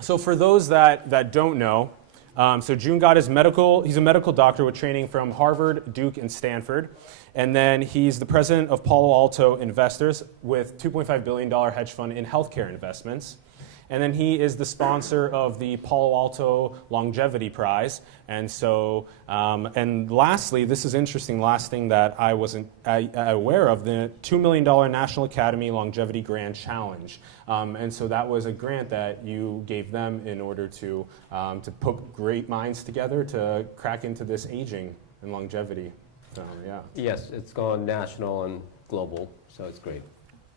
So for those that don't know, so Joon got he's a medical doctor with training from Harvard, Duke, and Stanford. And then he's the president of Palo Alto Investors with $2.5 billion hedge fund in healthcare investments. And then he is the sponsor of the Palo Alto Longevity Prize. And so, and lastly, this is interesting, last thing that I wasn't aware of, the $2 million National Academy Longevity Grand Challenge. And so that was a grant that you gave them in order to put great minds together to crack into this aging and longevity. So, yeah. Yes, it's gone national and global, so it's great.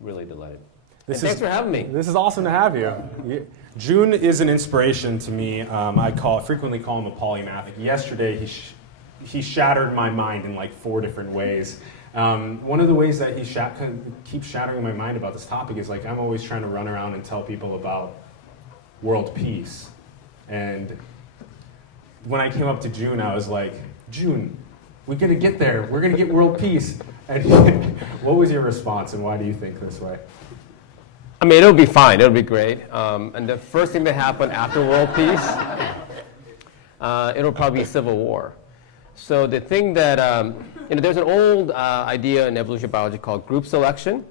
Really delighted. Thanks for having me. This is awesome to have you. Joon is an inspiration to me. I frequently call him a polymathic. Yesterday, he shattered my mind in like 4 different ways. One of the ways that he keeps shattering my mind about this topic is like I'm always trying to run around and tell people about world peace. And when I came up to Joon, I was like, Joon, we're going to get there. We're going to get world peace. And what was your response, and why do you think this way? I mean, it'll be fine. It'll be great. And the first thing that happened after world peace, it'll probably be civil war. So the thing that, there's an old idea in evolutionary biology called group selection.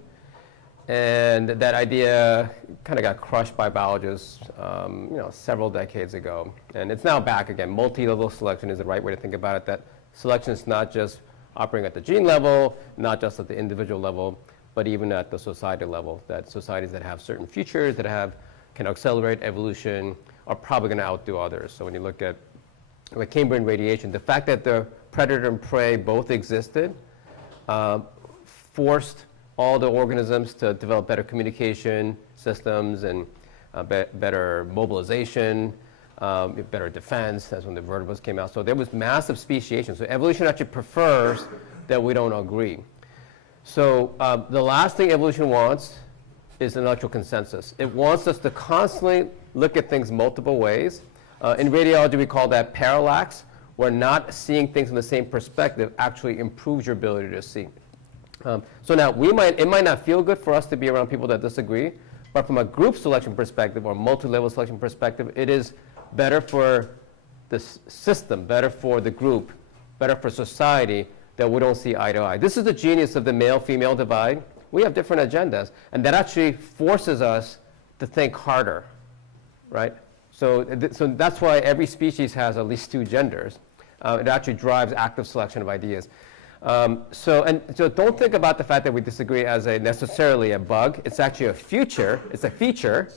And that idea kind of got crushed by biologists, several decades ago. And it's now back again. Multi-level selection is the right way to think about it, that selection is not just operating at the gene level, not just at the individual level, but even at the society level, that societies that have certain features that can accelerate evolution are probably going to outdo others. So when you look at like Cambrian radiation, the fact that the predator and prey both existed forced all the organisms to develop better communication systems and better mobilization, better defense. That's when the vertebrates came out. So there was massive speciation. So evolution actually prefers that we don't agree. So the last thing evolution wants is intellectual consensus. It wants us to constantly look at things multiple ways. In radiology, we call that parallax, where not seeing things from the same perspective actually improves your ability to see. So now, it might not feel good for us to be around people that disagree, but from a group selection perspective or multi-level selection perspective, it is better for the system, better for the group, better for society, that we don't see eye to eye. This is the genius of the male-female divide. We have different agendas, and that actually forces us to think harder, right? So that's why every species has at least 2 genders. It actually drives active selection of ideas. So don't think about the fact that we disagree as necessarily a bug. It's actually a feature. It's a feature.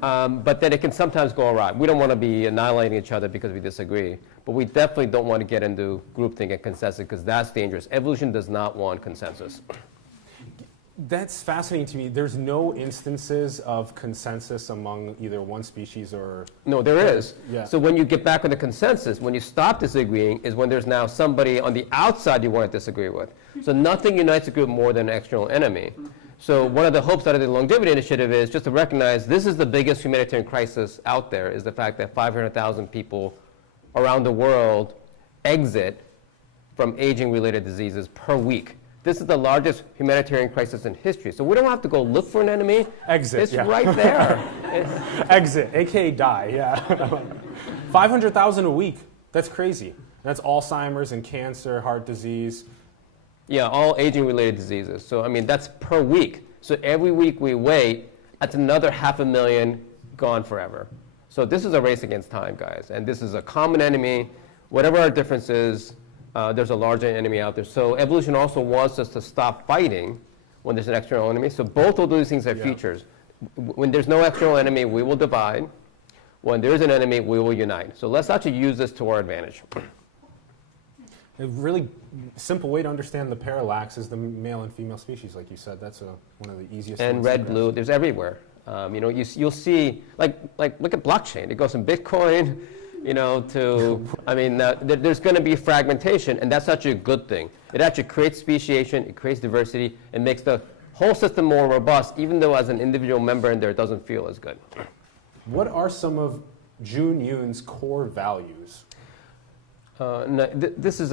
But then it can sometimes go awry. We don't want to be annihilating each other because we disagree. But we definitely don't want to get into groupthink and consensus because that's dangerous. Evolution does not want consensus. That's fascinating to me. There's no instances of consensus among either one species or... No, there is. Yeah. So when you get back on the consensus, when you stop disagreeing, is when there's now somebody on the outside you want to disagree with. So nothing unites a group more than an external enemy. So one of the hopes out of the longevity initiative is just to recognize this is the biggest humanitarian crisis out there, is the fact that 500,000 people around the world exit from aging-related diseases per week. This is the largest humanitarian crisis in history. So we don't have to go look for an enemy. Exit, it's yeah. right there. Exit, aka die, yeah. 500,000 a week, that's crazy. That's Alzheimer's and cancer, heart disease. Yeah, all aging-related diseases. So, I mean, that's per week. So every week we wait, that's another 500,000 gone forever. So this is a race against time, guys. And this is a common enemy. Whatever our differences, there's a larger enemy out there. So evolution also wants us to stop fighting when there's an external enemy. So both of those things are features. When there's no external enemy, we will divide. When there is an enemy, we will unite. So let's actually use this to our advantage. A really simple way to understand the parallax is the male and female species, like you said. That's one of the easiest. And red, blue, there's everywhere. You'll see, like look at blockchain. It goes from Bitcoin, there's going to be fragmentation, and that's actually a good thing. It actually creates speciation, it creates diversity, it makes the whole system more robust, even though as an individual member in there, it doesn't feel as good. What are some of Joon Yun's core values? This is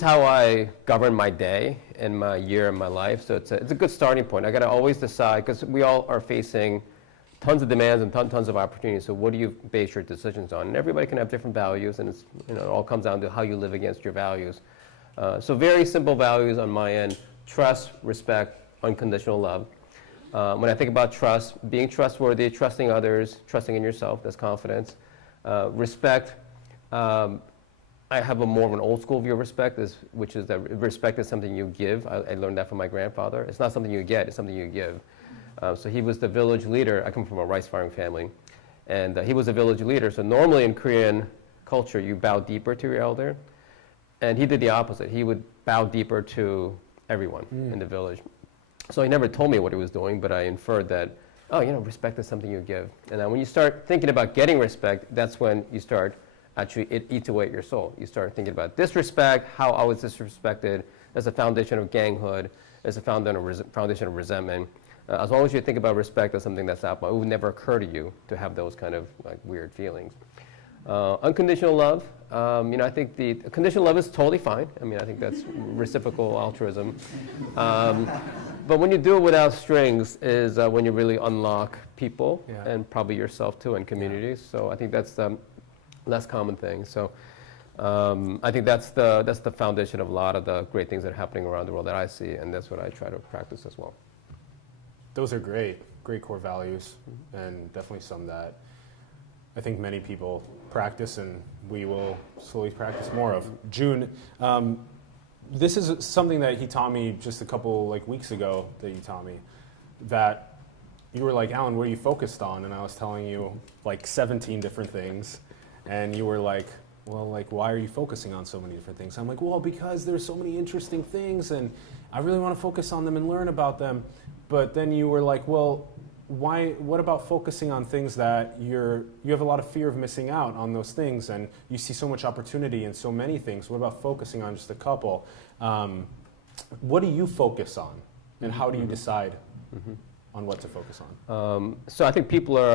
how I govern my day and my year and my life. So it's a good starting point. I got to always decide, because we all are facing tons of demands and tons of opportunities. So what do you base your decisions on? And everybody can have different values, and it's, it all comes down to how you live against your values. So very simple values on my end: trust, respect, unconditional love. When I think about trust, being trustworthy, trusting others, trusting in yourself, that's confidence. Respect, I have a more of an old school view of respect, which is that respect is something you give. I learned that from my grandfather. It's not something you get, it's something you give. So he was the village leader. I come from a rice farming family. And he was a village leader. So normally in Korean culture, you bow deeper to your elder. And he did the opposite. He would bow deeper to everyone in the village. So he never told me what he was doing, but I inferred that, oh, respect is something you give. And then when you start thinking about getting respect, that's when you start, actually, it eats away at your soul. You start thinking about disrespect, how I was disrespected, as a foundation of ganghood, as a foundation of resentment. As long as you think about respect as something that's out, it would never occur to you to have those kind of weird feelings. Unconditional love, I think the conditional love is totally fine. I think that's reciprocal altruism. But when you do it without strings is when you really unlock people and probably yourself too and communities. So I think that's the less common thing. So I think that's the foundation of a lot of the great things that are happening around the world that I see, and that's what I try to practice as well. Those are great core values, and definitely some that I think many people practice, and we will slowly practice more of. Joon, this is something that he taught me just a couple weeks ago that you taught me, that you were like, Alan, what are you focused on? And I was telling you 17 different things, and you were like, well, why are you focusing on so many different things? I'm like, well, because there's so many interesting things, and I really want to focus on them and learn about them. But then you were like, well, what about focusing on things that you have a lot of fear of missing out on those things, and you see so much opportunity in so many things. What about focusing on just a couple? What do you focus on, and how do you decide on what to focus on? So I think people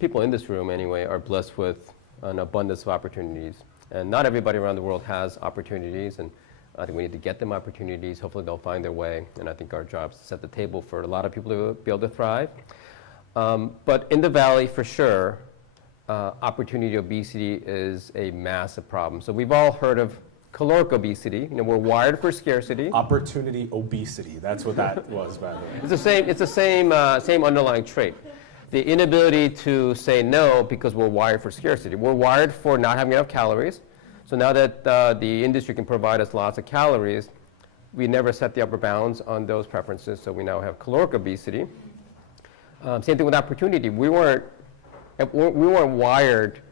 in this room anyway are blessed with an abundance of opportunities, and not everybody around the world has opportunities, and I think we need to get them opportunities. Hopefully they'll find their way, and I think our job is to set the table for a lot of people to be able to thrive. But in the Valley, for sure, opportunity obesity is a massive problem. So we've all heard of caloric obesity. We're wired for scarcity. Opportunity obesity, that's what that was, by the way. It's the same underlying trait. The inability to say no because we're wired for scarcity. We're wired for not having enough calories. So now that the industry can provide us lots of calories, we never set the upper bounds on those preferences, so we now have caloric obesity. Same thing with opportunity. We weren't wired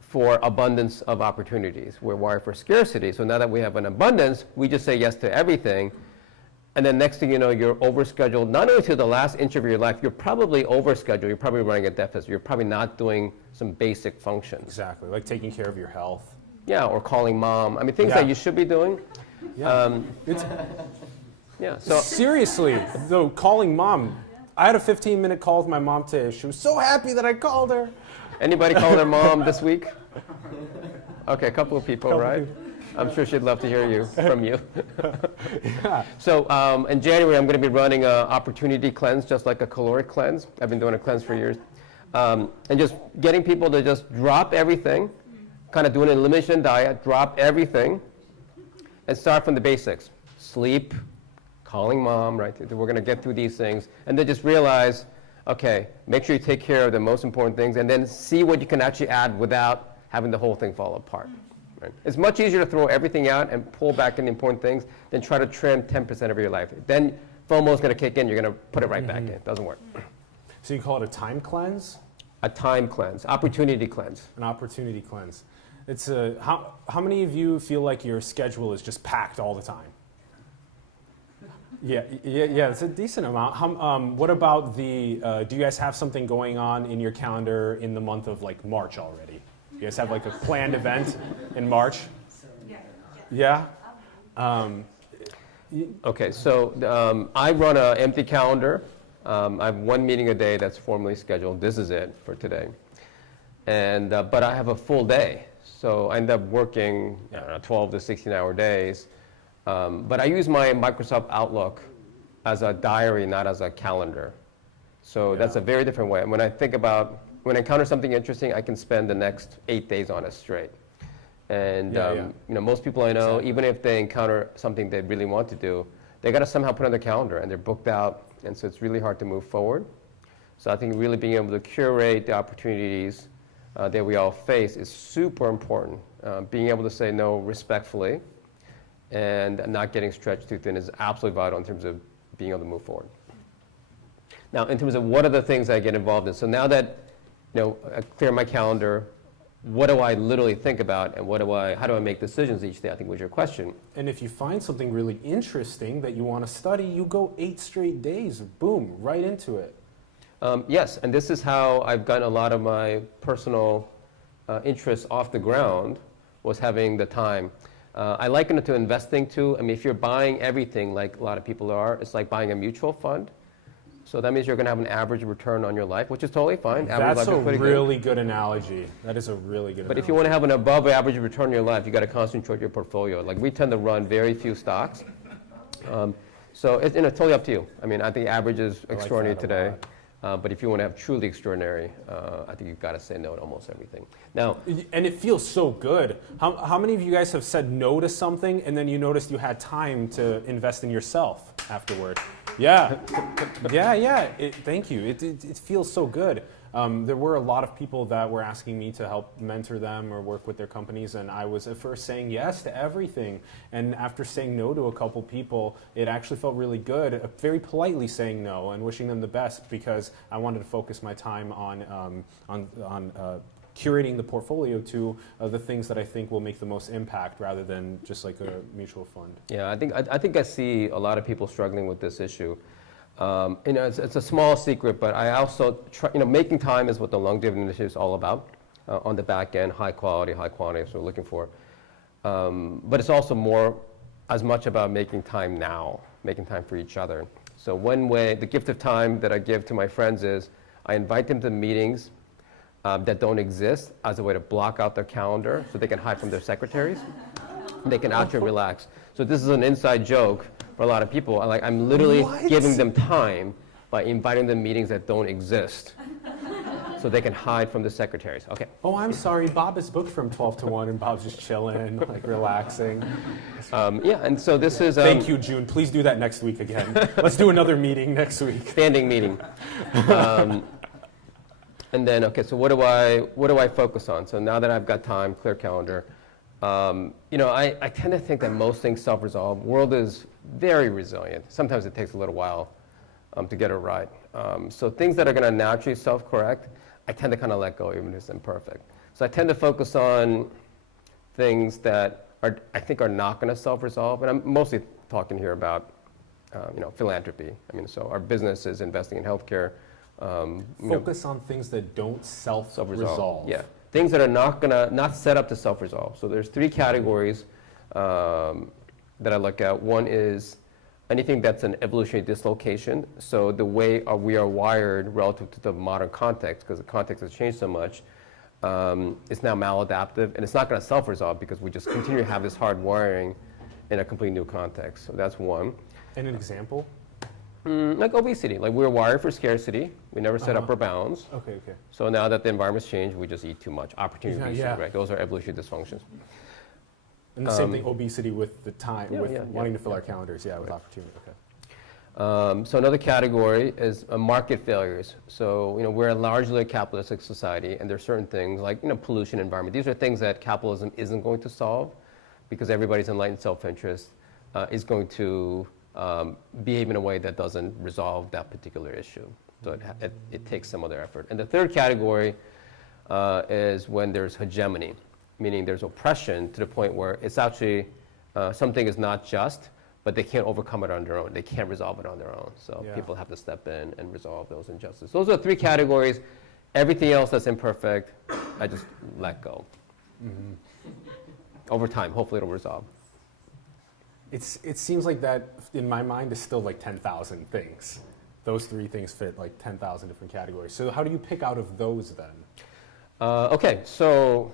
for abundance of opportunities. We're wired for scarcity. So now that we have an abundance, we just say yes to everything. And then next thing you know, you're overscheduled, not only to the last inch of your life, you're probably overscheduled, you're probably running a deficit, you're probably not doing some basic functions. Exactly, like taking care of your health. Yeah, or calling mom. Things that you should be doing. Yeah. So seriously, though, calling mom. I had a 15-minute call with my mom today. She was so happy that I called her. Anybody call their mom this week? Okay, a couple of people, right? I'm sure she'd love to hear from you. Yeah. So in January, I'm going to be running an opportunity cleanse, just like a caloric cleanse. I've been doing a cleanse for years. And just getting people to just drop everything, kind of doing an elimination diet, drop everything, and start from the basics. Sleep, calling mom, right? We're going to get through these things. And then just realize, okay, make sure you take care of the most important things, and then see what you can actually add without having the whole thing fall apart. Right? It's much easier to throw everything out and pull back in the important things than try to trim 10% of your life. Then FOMO is going to kick in. You're going to put it right back in. It doesn't work. So you call it a time cleanse? A time cleanse, opportunity cleanse. An opportunity cleanse. It's how many of you feel like your schedule is just packed all the time? Yeah, it's a decent amount. What about do you guys have something going on in your calendar in the month of March already? You guys have a planned event in March? Yeah? Okay, so I run an empty calendar. I have one meeting a day that's formally scheduled. This is it for today. And but I have a full day. So I end up working 12 to 16-hour days. But I use my Microsoft Outlook as a diary, not as a calendar. So that's a very different way. And when I encounter something interesting, I can spend the next 8 days on it straight. And most people I know, even if they encounter something they really want to do, they got to somehow put it on their calendar, and they're booked out, and so it's really hard to move forward. So I think really being able to curate the opportunities that we all face is super important. Being able to say no respectfully and not getting stretched too thin is absolutely vital in terms of being able to move forward. Now, in terms of what are the things I get involved in, so now that I clear my calendar, what do I literally think about, and how do I make decisions each day, I think was your question. And if you find something really interesting that you want to study, you go 8 straight days, boom, right into it. Yes, and this is how I've gotten a lot of my personal interests off the ground, was having the time. I liken it to investing too. I mean, if you're buying everything like a lot of people are, it's like buying a mutual fund. So that means you're going to have an average return on your life, which is totally fine. That's a really good analogy. That is a really good analogy. But if you want to have an above average return on your life, you got to concentrate your portfolio. Like we tend to run very few stocks. So it's totally up to you. I mean, I think average is extraordinary today. But if you want to have truly extraordinary, I think you've got to say no to almost everything. Now, and it feels so good. How many of you guys have said no to something and then you noticed you had time to invest in yourself afterward? Yeah, thank you. It feels so good. There were a lot of people that were asking me to help mentor them or work with their companies, and I was at first saying yes to everything. And after saying no to a couple people, it actually felt really good, very politely saying no and wishing them the best, because I wanted to focus my time on curating the portfolio to the things that I think will make the most impact, rather than just like a mutual fund. Yeah, I think I see a lot of people struggling with this issue. It's a small secret, but I also try, making time is what the longevity initiative is all about. On the back end, high quality is what we're looking for. But it's also as much about making time now, making time for each other. So one way, the gift of time that I give to my friends is I invite them to meetings that don't exist as a way to block out their calendar so they can hide from their secretaries. They can actually relax. So this is an inside joke for a lot of people. I'm literally giving them time by inviting them to meetings that don't exist so they can hide from the secretaries. Okay. Oh, I'm sorry. Bob is booked from 12 to 1 and Bob's just chilling, relaxing. And so this is... Thank you, Joon. Please do that next week again. Let's do another meeting next week. Standing meeting. And then, okay, so what do I focus on? So now that I've got time, clear calendar, I tend to think that most things self-resolve. World is very resilient. Sometimes it takes a little while to get it right. So things that are going to naturally self-correct, I tend to kind of let go, even if it's imperfect. So I tend to focus on things that I think are not going to self-resolve, and I'm mostly talking here about philanthropy. I mean, so our business is investing in healthcare. Focus on things that don't self-resolve. Yeah, things that are not set up to self-resolve. So there's 3 categories that I look at. One is anything that's an evolutionary dislocation. So the way we are wired relative to the modern context, because the context has changed so much, it's now maladaptive, and it's not going to self-resolve because we just continue to have this hard wiring in a completely new context. So that's one. And an example? Like obesity. Like we were wired for scarcity. We never set upper bounds. Okay. So now that the environment's changed, we just eat too much. Opportunity obesity, right? Those are evolutionary dysfunctions. And the same thing, obesity with the time, wanting to fill our calendars, with opportunity. Okay. So another category is market failures. So we're largely a capitalistic society, and there are certain things like pollution, environment. These are things that capitalism isn't going to solve, because everybody's enlightened self-interest is going to behave in a way that doesn't resolve that particular issue. So it takes some other effort. And the third category is when there's hegemony, meaning there's oppression to the point where it's actually something is not just, but they can't overcome it on their own. They can't resolve it on their own. So people have to step in and resolve those injustices. Those are the 3 categories. Everything else that's imperfect, I just let go. Mm-hmm. Over time, hopefully it'll resolve. It seems like that, in my mind, is still like 10,000 things. Those 3 things fit like 10,000 different categories. So how do you pick out of those then? Okay, so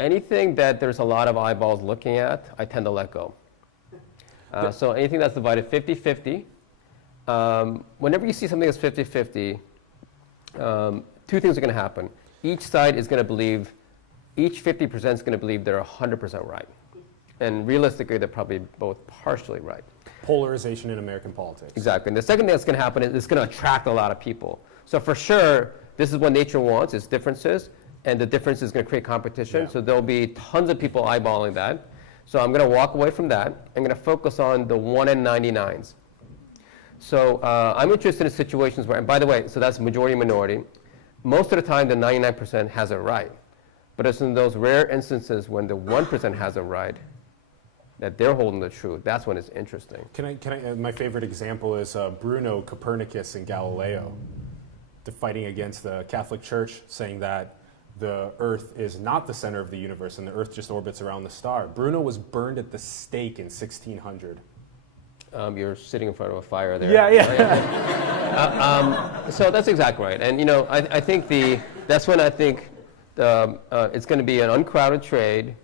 anything that there's a lot of eyeballs looking at, I tend to let go. So anything that's divided 50-50, whenever you see something that's 50-50, two things are going to happen. Each side is going to believe, each 50% is going to believe they're 100% right. And realistically, they're probably both partially right. Polarization in American politics. Exactly. And the second thing that's going to happen is it's going to attract a lot of people. So for sure, this is what nature wants, is differences. And the difference is going to create competition. Yeah. So there'll be tons of people eyeballing that. So I'm going to walk away from that. I'm going to focus on the 1 in 99s. So I'm interested in situations where, and by the way, so that's majority minority. Most of the time, the 99% has it right. But it's in those rare instances when the 1% has it right that they're holding the truth. That's when it's interesting. My favorite example is Bruno, Copernicus, and Galileo. They're fighting against the Catholic Church, saying that the Earth is not the center of the universe and the Earth just orbits around the star. Bruno was burned at the stake in 1600. You're sitting in front of a fire there. Yeah. So that's exactly right. And I think that's when I think it's going to be an uncrowded trade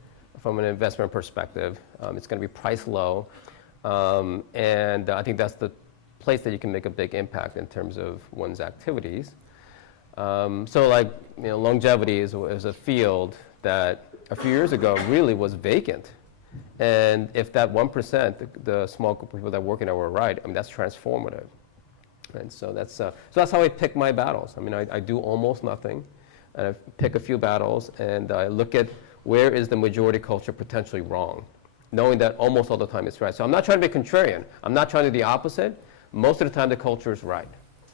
from an investment perspective. It's going to be priced low. And I think that's the place that you can make a big impact in terms of one's activities. So longevity is a field that a few years ago really was vacant. And if that 1%, the small group of people that work in it were right, I mean, that's transformative. And so that's how I pick my battles. I mean, I do almost nothing, and I pick a few battles, and I look at where is the majority culture potentially wrong, knowing that almost all the time it's right. So I'm not trying to be contrarian. I'm not trying to do the opposite. Most of the time, the culture is right.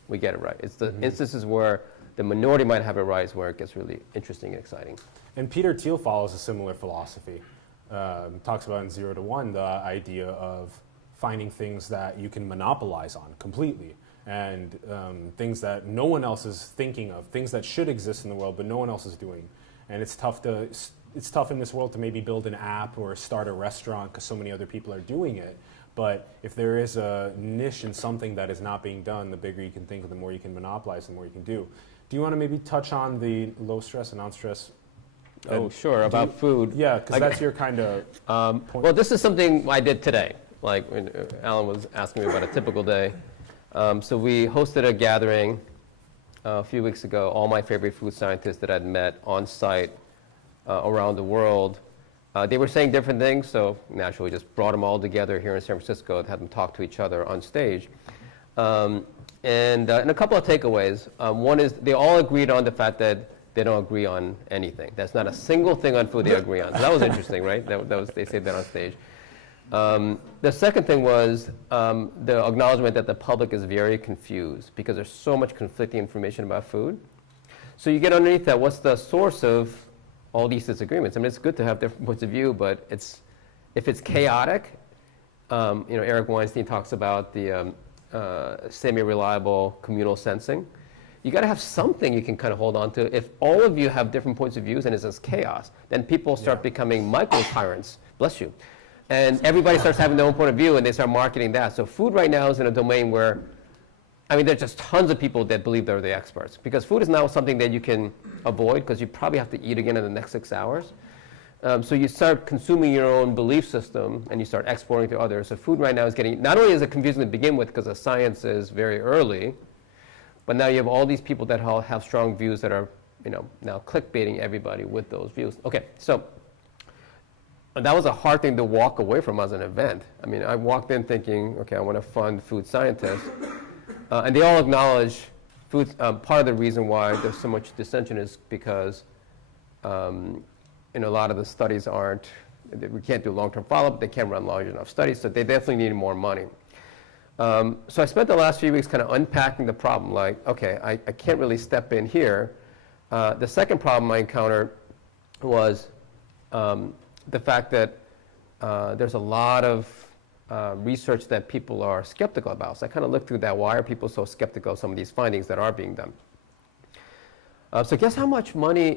We get it right. It's the instances where the minority might have it right is where it gets really interesting and exciting. And Peter Thiel follows a similar philosophy. Talks about in 0 to 1 the idea of finding things that you can monopolize on completely, and things that no one else is thinking of, things that should exist in the world but no one else is doing. And it's tough in this world to maybe build an app or start a restaurant because so many other people are doing it. But if there is a niche in something that is not being done, the bigger you can think, the more you can monopolize, the more you can do. Do you want to maybe touch on the low stress and non-stress? Oh, sure, about food. Yeah, because that's your kind of point. Well, this is something I did today. Like when Alan was asking me about a typical day. So we hosted a gathering a few weeks ago, all my favorite food scientists that I'd met on site around the world. They were saying different things, so naturally just brought them all together here in San Francisco and had them talk to each other on stage. And a couple of takeaways. One is they all agreed on the fact that they don't agree on anything. That's not a single thing on food they agree on. So that was interesting, right? They said that on stage. The second thing was the acknowledgement that the public is very confused because there's so much conflicting information about food. So you get underneath that, what's the source of all these disagreements? I mean, it's good to have different points of view, but if it's chaotic, Eric Weinstein talks about the semi-reliable communal sensing. You got to have something you can kind of hold on to. If all of you have different points of views and it's just chaos, then people start becoming micro-tyrants. Bless you. And everybody starts having their own point of view and they start marketing that. So food right now is in a domain where, I mean, there's just tons of people that believe they're the experts. Because food is now something that you can avoid because you probably have to eat again in the next 6 hours. So you start consuming your own belief system and you start exporting to others. So food right now is getting, not only is it confusing to begin with because the science is very early, but now you have all these people that have strong views that are, now clickbaiting everybody with those views. Okay, so that was a hard thing to walk away from as an event. I mean, I walked in thinking, okay, I want to fund food scientists. And they all acknowledge food. Part of the reason why there's so much dissension is because a lot of the studies we can't do long-term follow-up, they can't run large enough studies, so they definitely need more money. So I spent the last few weeks kind of unpacking the problem, like, okay, I can't really step in here. The second problem I encountered was the fact that there's a lot of research that people are skeptical about. So I kind of looked through that. Why are people so skeptical of some of these findings that are being done? So guess how much money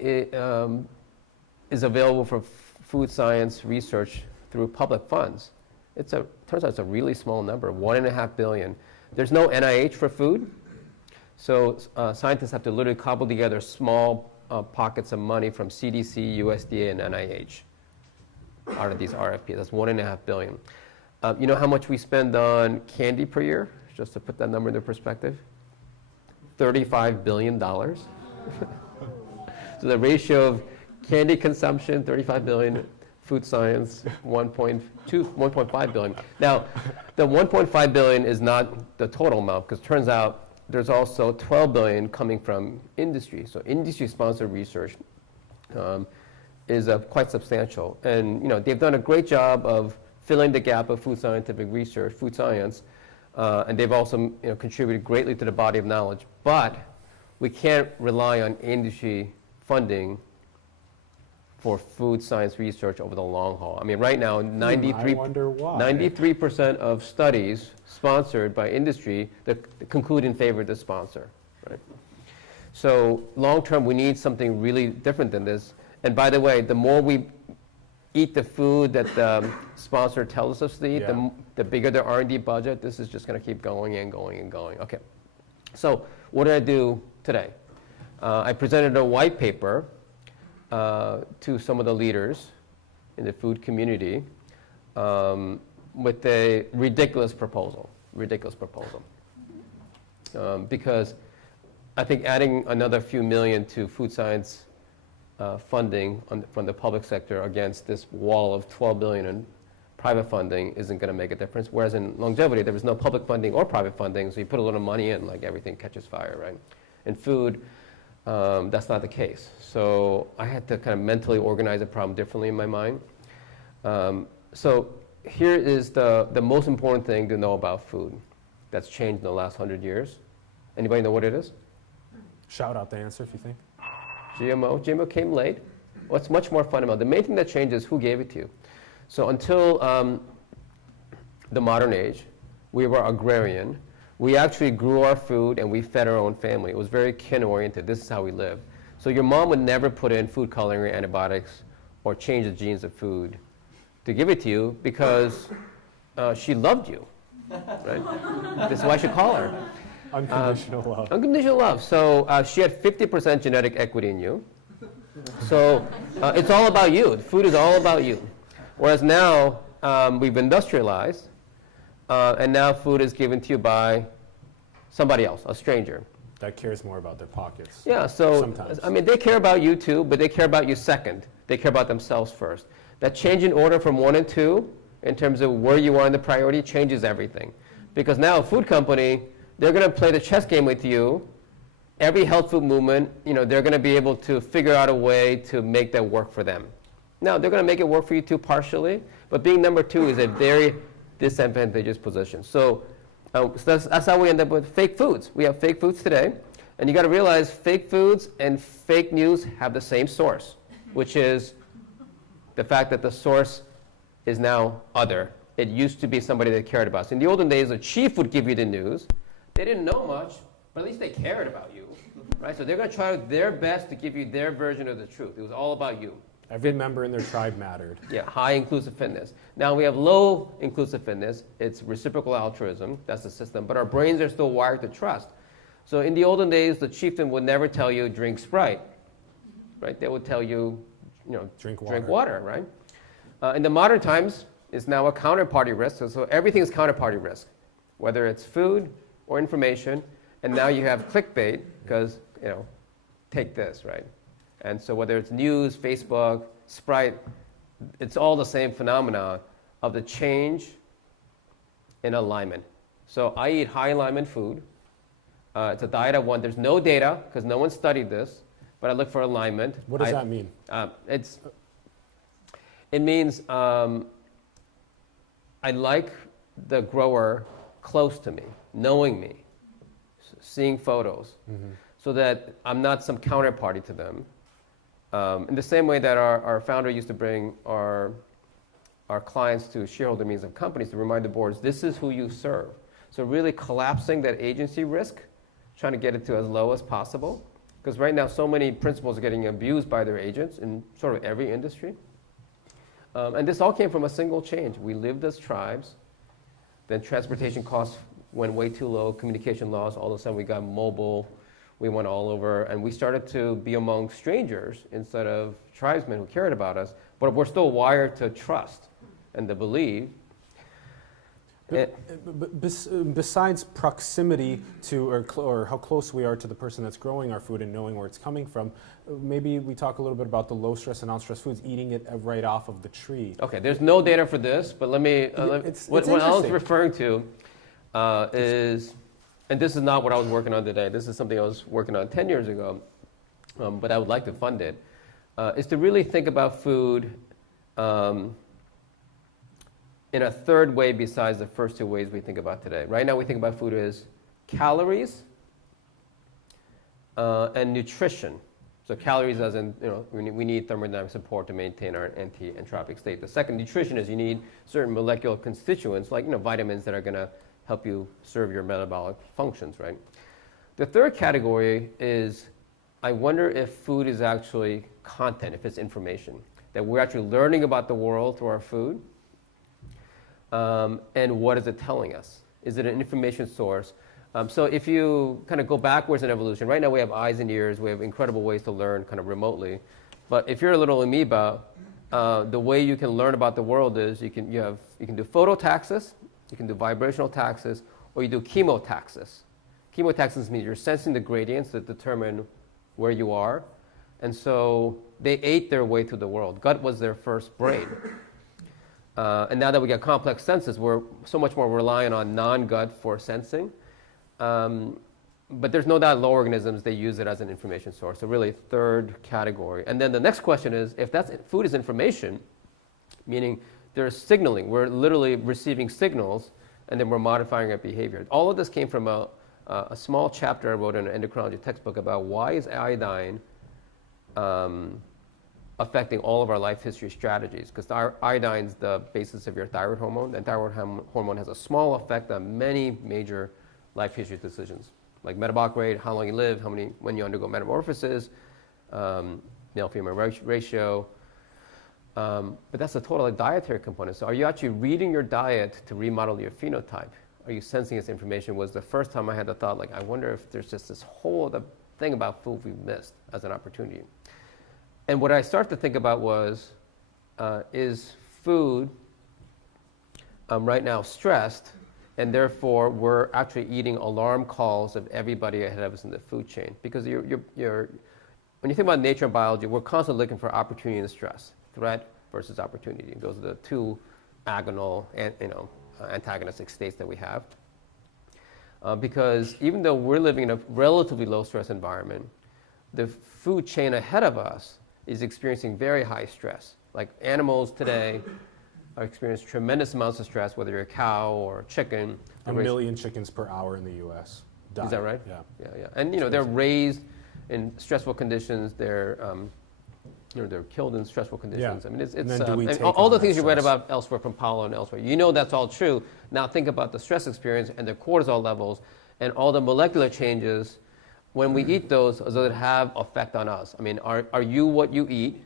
is available for food science research through public funds? Turns out it's a really small number, $1.5 billion. There's no NIH for food, so scientists have to literally cobble together small pockets of money from CDC, USDA, and NIH out of these RFPs. That's $1.5 billion. You know how much we spend on candy per year? just to put that number into perspective. $35 billion. So the ratio of candy consumption, 35 billion, food science, 1.5 billion. Now, the 1.5 billion is not the total amount, because it turns out there's also 12 billion coming from industry. So industry-sponsored research is quite substantial. And they've done a great job of filling the gap of food scientific research, food science, and they've also contributed greatly to the body of knowledge. But we can't rely on industry funding for food science research over the long haul. I mean, right now, 93% of studies sponsored by industry that conclude in favor of the sponsor, right? So long term, we need something really different than this. And by the way, the more we eat the food that the sponsor tells us to eat, the bigger the R&D budget. This is just going to keep going and going and going. Okay. So what did I do today? I presented a white paper to some of the leaders in the food community with a ridiculous proposal. Because I think adding another few million to food science funding from the public sector against this wall of 12 billion in private funding isn't going to make a difference. Whereas in longevity, there was no public funding or private funding, so you put a little money in, like everything catches fire, right? In food, that's not the case. So I had to kind of mentally organize the problem differently in my mind. So here is the most important thing to know about food that's changed in the last 100 years. Anybody know what it is? Shout out the answer if you think. GMO. GMO came late. What's much more fundamental? The main thing that changed is who gave it to you. So until the modern age, we were agrarian. We actually grew our food and we fed our own family. It was very kin-oriented. This is how we lived. So your mom would never put in food coloring or antibiotics or change the genes of food to give it to you because she loved you, right? This is why she called her. Unconditional love. Unconditional love. So she had 50% genetic equity in you. So it's all about you. Food is all about you. Whereas now we've industrialized, and now food is given to you by somebody else, a stranger. That cares more about their pockets. Yeah, so, sometimes. I mean, they care about you too, but they care about you second. They care about themselves first. That change in order from 1 and 2, in terms of where you are in the priority, changes everything. Because now a food company, they're going to play the chess game with you. Every health food movement, they're going to be able to figure out a way to make that work for them. Now, they're going to make it work for you too partially, but being number 2 is a very disadvantageous position. So that's how we end up with fake foods. We have fake foods today, and you got to realize fake foods and fake news have the same source, which is the fact that the source is now other. It used to be somebody that cared about us. In the olden days, the chief would give you the news. They didn't know much, but at least they cared about you, right? So they're going to try their best to give you their version of the truth. It was all about you. Every member in their tribe mattered. Yeah, high inclusive fitness. Now we have low inclusive fitness. It's reciprocal altruism. That's the system. But our brains are still wired to trust. So in the olden days, the chieftain would never tell you, drink Sprite, right? They would tell you, Drink water, right? In the modern times, it's now a counterparty risk. So everything is counterparty risk, whether it's food or information. And now you have clickbait because, take this, right? And so whether it's news, Facebook, Sprite, it's all the same phenomenon of the change in alignment. So I eat high alignment food. It's a diet I want. There's no data because no one studied this, but I look for alignment. What does that mean? It means I like the grower close to me, knowing me, seeing photos, so that I'm not some counterparty to them. In the same way that our founder used to bring our clients to shareholder meetings of companies to remind the boards, this is who you serve. So really collapsing that agency risk, trying to get it to as low as possible. Because right now so many principals are getting abused by their agents in sort of every industry. And this all came from a single change. We lived as tribes, then transportation costs went way too low, communication laws, all of a sudden we got mobile, we went all over, and we started to be among strangers instead of tribesmen who cared about us, but we're still wired to trust and to believe. Besides proximity to, or how close we are to the person that's growing our food and knowing where it's coming from, maybe we talk a little bit about the low stress and non-stress foods, eating it right off of the tree. Okay, there's no data for this, but let me, what I was referring to is, and this is not what I was working on today, this is something I was working on 10 years ago, but I would like to fund it, is to really think about food in a third way besides the first two ways we think about today. Right now we think about food as calories and nutrition. So calories as in, we need thermodynamic support to maintain our anti-entropic state. The second, nutrition, is you need certain molecular constituents like vitamins that are going to help you serve your metabolic functions, right? The third category is, I wonder if food is actually content, if it's information, that we're actually learning about the world through our food. And what is it telling us? Is it an information source? So if you kind of go backwards in evolution, right now we have eyes and ears, we have incredible ways to learn kind of remotely. But if you're a little amoeba, the way you can learn about the world is you can do phototaxis, you can do vibrational taxis, or you do chemotaxis. Chemotaxis means you're sensing the gradients that determine where you are. And so they ate their way through the world. Gut was their first brain. And now that we get complex senses, we're so much more reliant on non-gut for sensing. But there's no doubt low organisms, they use it as an information source. So really third category. And then the next question is, if food is information, meaning there's signaling, we're literally receiving signals and then we're modifying our behavior. All of this came from a small chapter I wrote in an endocrinology textbook about why is iodine affecting all of our life history strategies, because iodine's the basis of your thyroid hormone, and thyroid hormone has a small effect on many major life history decisions, like metabolic rate, how long you live, when you undergo metamorphosis, male-female ratio, but that's a total dietary component. So are you actually reading your diet to remodel your phenotype? Are you sensing this information? Was the first time I had the thought, like, I wonder if there's just this whole other thing about food we've missed as an opportunity. And what I started to think about was, is food right now stressed, and therefore we're actually eating alarm calls of everybody ahead of us in the food chain? Because when you think about nature and biology, we're constantly looking for opportunity and stress, threat versus opportunity. Those are the two agonal and antagonistic states that we have. Because even though we're living in a relatively low stress environment, the food chain ahead of us is experiencing very high stress. Like animals today are experiencing tremendous amounts of stress, whether you're a cow or a chicken. 1 million chickens per hour in the U.S. die. Is that right? Yeah. And they're raised in stressful conditions. They're killed in stressful conditions. Yeah. I mean, it's and all the things you read about elsewhere from Paulo and elsewhere. That's all true. Now think about the stress experience and the cortisol levels and all the molecular changes when we eat those, does it have effect on us? I mean, are you what you eat?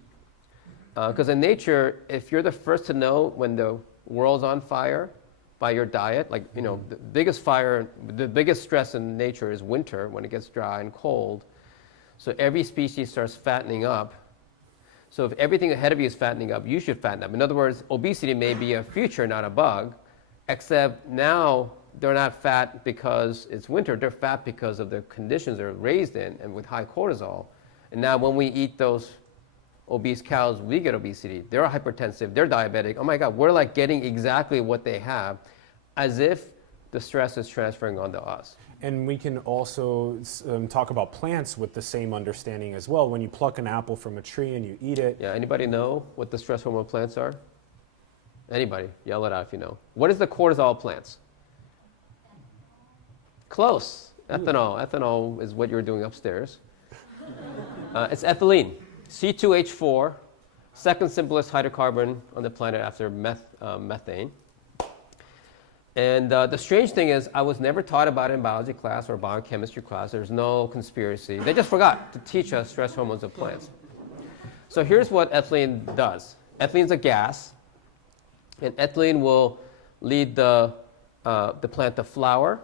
Because in nature, if you're the first to know when the world's on fire by your diet, like, the biggest fire, the biggest stress in nature is winter when it gets dry and cold. So every species starts fattening up. So if everything ahead of you is fattening up, you should fatten up. In other words, obesity may be a future, not a bug, except now they're not fat because it's winter. They're fat because of the conditions they're raised in and with high cortisol. And now when we eat those obese cows, we get obesity. They're hypertensive. They're diabetic. Oh my God, we're like getting exactly what they have, as if the stress is transferring onto us. And we can also talk about plants with the same understanding as well. When you pluck an apple from a tree and you eat it. Yeah, anybody know what the stress hormone plants are? Anybody? Yell it out if you know. What is the cortisol plants? Close. Ethanol. Ethanol is what you're doing upstairs. It's ethylene. C2H4, second simplest hydrocarbon on the planet after methane. And the strange thing is, I was never taught about it in biology class or biochemistry class. There's no conspiracy. They just forgot to teach us stress hormones of plants. So here's what ethylene does. Ethylene's a gas, and ethylene will lead the plant to flower,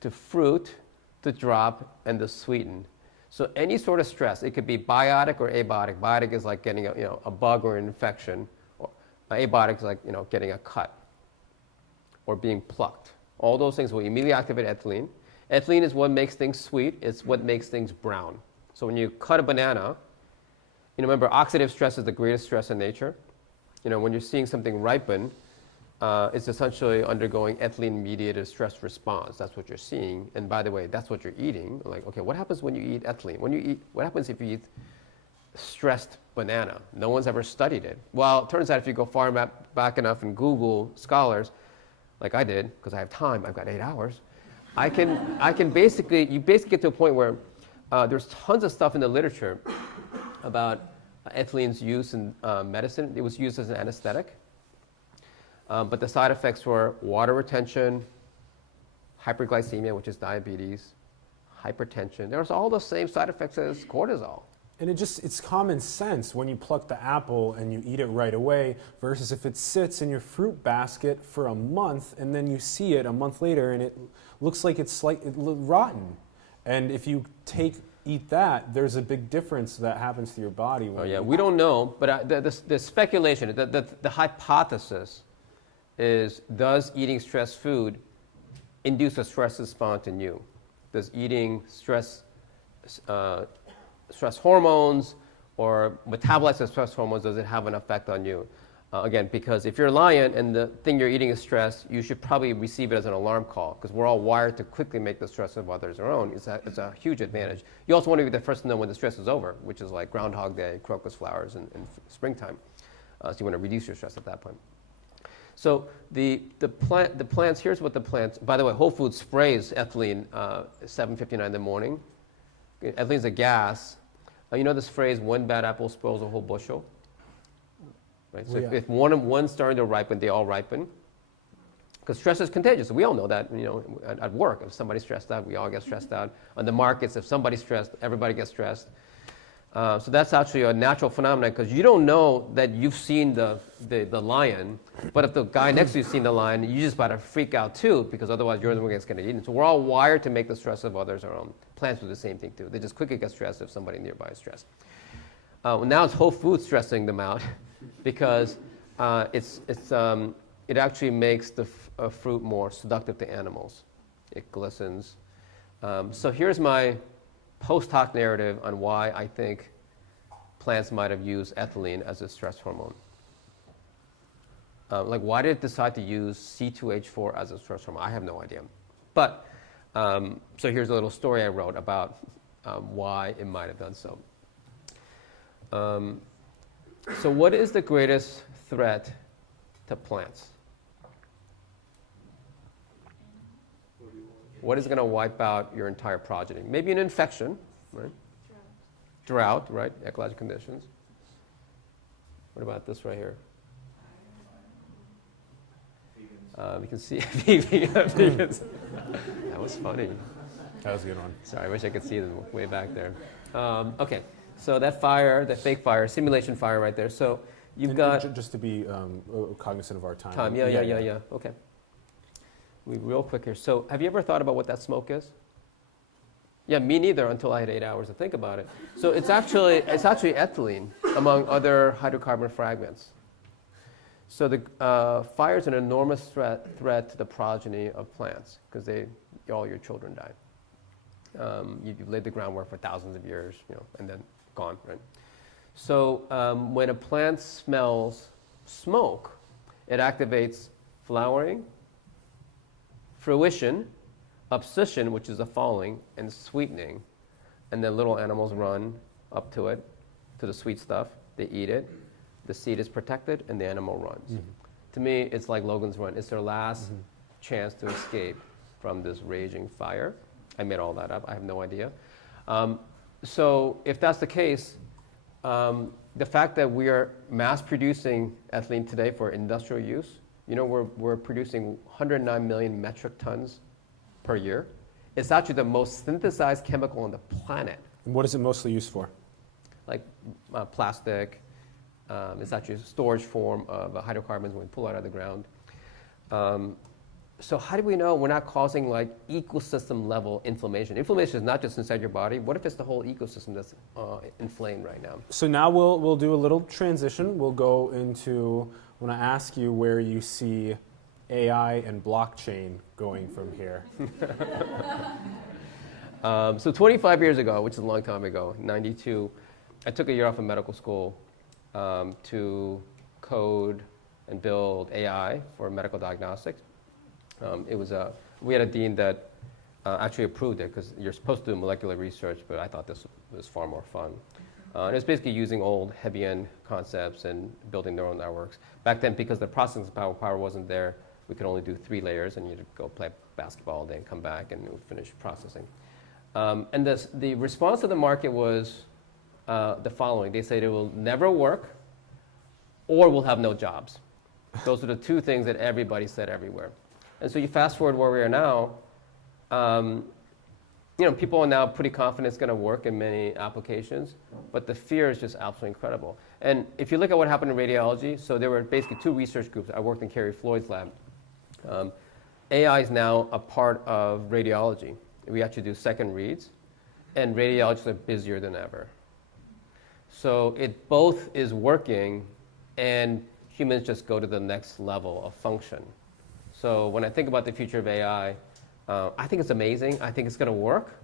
to fruit, to drop, and to sweeten. So any sort of stress, it could be biotic or abiotic. Biotic is like getting a bug or an infection. Or abiotic is like getting a cut. or being plucked. All those things will immediately activate ethylene. Ethylene is what makes things sweet. It's what makes things brown. So when you cut a banana, remember, oxidative stress is the greatest stress in nature. When you're seeing something ripen, it's essentially undergoing ethylene-mediated stress response. That's what you're seeing. And by the way, that's what you're eating. Like, okay, what happens when you eat ethylene? What happens if you eat stressed banana? No one's ever studied it. Well, it turns out if you go far back enough and Google scholars, like I did, because I have time, I've got 8 hours, you basically get to a point where there's tons of stuff in the literature about ethylene's use in medicine. It was used as an anesthetic. But the side effects were water retention, hyperglycemia, which is diabetes, hypertension. There's all the same side effects as cortisol. And it's common sense when you pluck the apple and you eat it right away versus if it sits in your fruit basket for a month and then you see it a month later and it looks like it's rotten. And if you eat that, there's a big difference that happens to your body. We don't know, but the speculation, the hypothesis is, does eating stress food induce a stress response in you? Does eating stress hormones or metabolize the stress hormones, does it have an effect on you? Again, because if you're a lion and the thing you're eating is stress, you should probably receive it as an alarm call, because we're all wired to quickly make the stress of others our own. It's a huge advantage. You also want to be the first to know when the stress is over, which is like Groundhog Day, crocus flowers, and springtime. So you want to reduce your stress at that point. So the plants, here's what the plants, by the way, Whole Foods sprays ethylene at 7:59 in the morning. Ethylene is a gas. You know this phrase, one bad apple spoils a whole bushel? Right? So if one's starting to ripen, they all ripen. Because stress is contagious. We all know that. At work, if somebody's stressed out, we all get stressed out. On the markets, if somebody's stressed, everybody gets stressed. So that's actually a natural phenomenon, because you don't know that you've seen the lion, but if the guy next to you's seen the lion, you just about to freak out too, because otherwise you're the one that's going to eat it. So we're all wired to make the stress of others our own. Plants do the same thing too. They just quickly get stressed if somebody nearby is stressed. Now it's Whole Foods stressing them out, because it actually makes the fruit more seductive to animals. It glistens. So here's my post hoc narrative on why I think plants might have used ethylene as a stress hormone. Why did it decide to use C2H4 as a stress hormone? I have no idea. But, so here's a little story I wrote about why it might have done so. So what is the greatest threat to plants? What is going to wipe out your entire progeny? Maybe an infection, right? Drought, right? Ecological conditions. What about this right here? You can see vegans. That was funny. That was a good one. Sorry, I wish I could see them way back there. Okay, so that fire, that fake fire, simulation fire right there. So you've got... Just to be cognizant of our time. Yeah. Okay. Real quick here. So have you ever thought about what that smoke is? Yeah, me neither, until I had 8 hours to think about it. So it's actually ethylene, among other hydrocarbon fragments. So the fire is an enormous threat to the progeny of plants, because all your children die. You've laid the groundwork for thousands of years, and then gone, right? So when a plant smells smoke, it activates flowering, fruition, abscission, which is a falling, and sweetening. And then little animals run up to it, to the sweet stuff. They eat it. The seed is protected, and the animal runs. Mm-hmm. To me, it's like Logan's Run. It's their last chance to escape from this raging fire. I made all that up. I have no idea. So if that's the case, the fact that we are mass producing ethylene today for industrial use, we're producing 109 million metric tons per year. It's actually the most synthesized chemical on the planet. And what is it mostly used for? Like plastic. It's actually a storage form of hydrocarbons when we pull it out of the ground. So how do we know we're not causing ecosystem level inflammation? Inflammation is not just inside your body. What if it's the whole ecosystem that's inflamed right now? So now we'll do a little transition. We'll go into, I want to ask you where you see AI and blockchain going from here? So 25 years ago, which is a long time ago, 92, I took a year off of medical school to code and build AI for medical diagnostics. We had a dean that actually approved it because you're supposed to do molecular research, but I thought this was far more fun. And it was basically using old heavy-end concepts and building neural networks. Back then, because the processing power wasn't there, we could only do 3 layers, and you'd go play basketball all day and come back and it would finish processing. And the response of the market was the following. They said it will never work or we'll have no jobs. Those are the 2 things that everybody said everywhere. And so you fast forward where we are now, people are now pretty confident it's going to work in many applications, but the fear is just absolutely incredible. And if you look at what happened in radiology, so there were basically 2 research groups. I worked in Kerry Floyd's lab. AI is now a part of radiology. We actually do second reads, and radiologists are busier than ever. So it both is working, and humans just go to the next level of function. So when I think about the future of AI, I think it's amazing. I think it's going to work.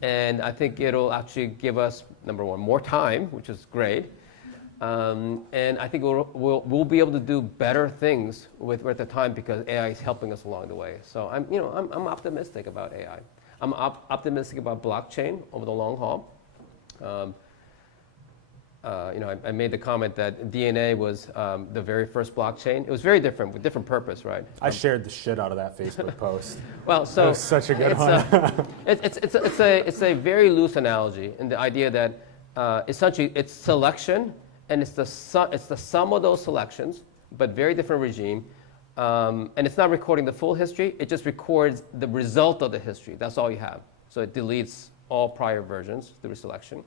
And I think it'll actually give us, number one, more time, which is great. And I think we'll be able to do better things with the time because AI is helping us along the way. So I'm optimistic about AI. I'm optimistic about blockchain over the long haul. I made the comment that DNA was the very first blockchain. It was very different, with different purpose, right? I shared the shit out of that Facebook post. Well, so that was such a good one. It's a very loose analogy in the idea that essentially it's selection, and it's the sum of those selections, but very different regime. And it's not recording the full history. It just records the result of the history. That's all you have. So it deletes all prior versions through selection.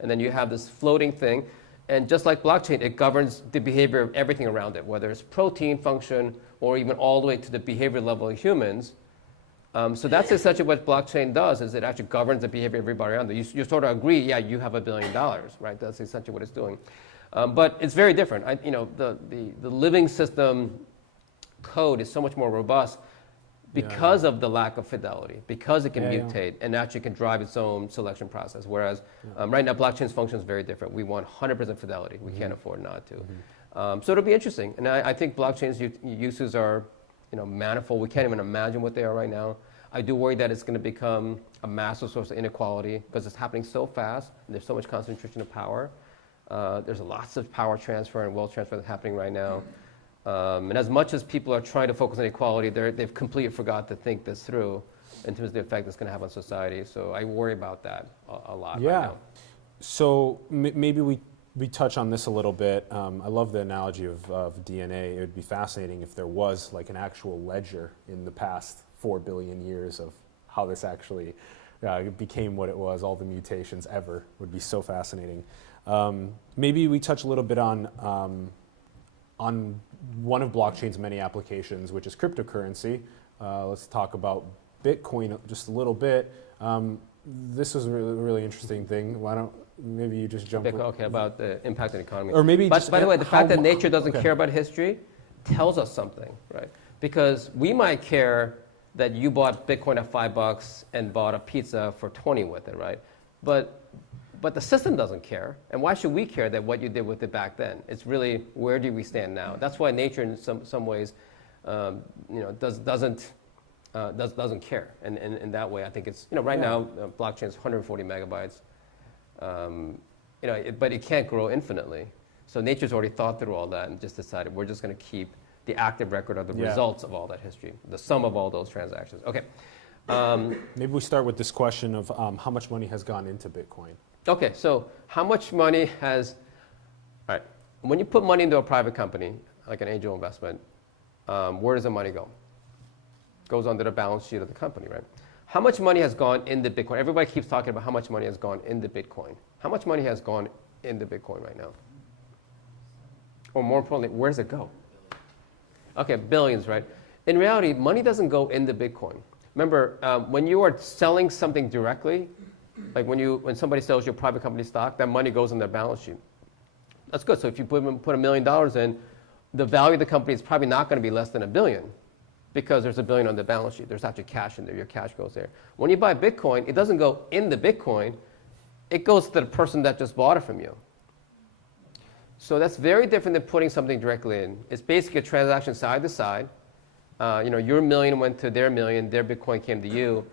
And then you have this floating thing. And just like blockchain, it governs the behavior of everything around it, whether it's protein function or even all the way to the behavior level of humans. So that's essentially what blockchain does, is it actually governs the behavior of everybody around it. You sort of agree, yeah, you have $1 billion, right? That's essentially what it's doing. But it's very different. The living system code is so much more robust because of the lack of fidelity, because it can mutate and actually can drive its own selection process. Whereas right now, blockchain's function is very different. We want 100% fidelity. We can't afford not to. So it'll be interesting. And I think blockchain's uses are manifold. We can't even imagine what they are right now. I do worry that it's going to become a massive source of inequality because it's happening so fast and there's so much concentration of power. There's lots of power transfer and wealth transfer that's happening right now. And as much as people are trying to focus on equality, they've completely forgot to think this through in terms of the effect it's going to have on society. So I worry about that a lot right now. So maybe we touch on this a little bit. I love the analogy of DNA. It would be fascinating if there was like an actual ledger in the past 4 billion years of how this actually became what it was. All the mutations ever would be so fascinating. Maybe we touch a little bit on one of blockchain's many applications, which is cryptocurrency. Let's talk about Bitcoin just a little bit. This was a really interesting thing. Why don't maybe you just jump? Okay, about the impact on the economy. Or maybe by the way, the fact that nature doesn't care about history tells us something, right? Because we might care that you bought Bitcoin at $5 and bought a pizza for 20 with it, right? But the system doesn't care, and why should we care that what you did with it back then? It's really, where do we stand now? That's why nature, in some ways, doesn't care. And in that way, I think it's right now, blockchain is 140 megabytes, but it can't grow infinitely. So nature's already thought through all that and just decided we're just going to keep the active record of the results of all that history, the sum of all those transactions. Okay. Maybe we start with this question of how much money has gone into Bitcoin. Okay, so how much money has, all right, when you put money into a private company, like an angel investment, where does the money go? It goes under the balance sheet of the company, right? How much money has gone into Bitcoin? Everybody keeps talking about how much money has gone into Bitcoin. How much money has gone into Bitcoin right now? Or more importantly, where does it go? Okay, billions, right? In reality, money doesn't go into Bitcoin. Remember, when you are selling something directly, like when somebody sells your private company stock, that money goes on their balance sheet. That's good. So if you put $1 million in, the value of the company is probably not going to be less than $1 billion. because there's $1 billion on the balance sheet. There's actually cash in there. Your cash goes there. When you buy Bitcoin, it doesn't go in the Bitcoin. It goes to the person that just bought it from you. So that's very different than putting something directly in. It's basically a transaction side to side. Your million went to their million, their Bitcoin came to you.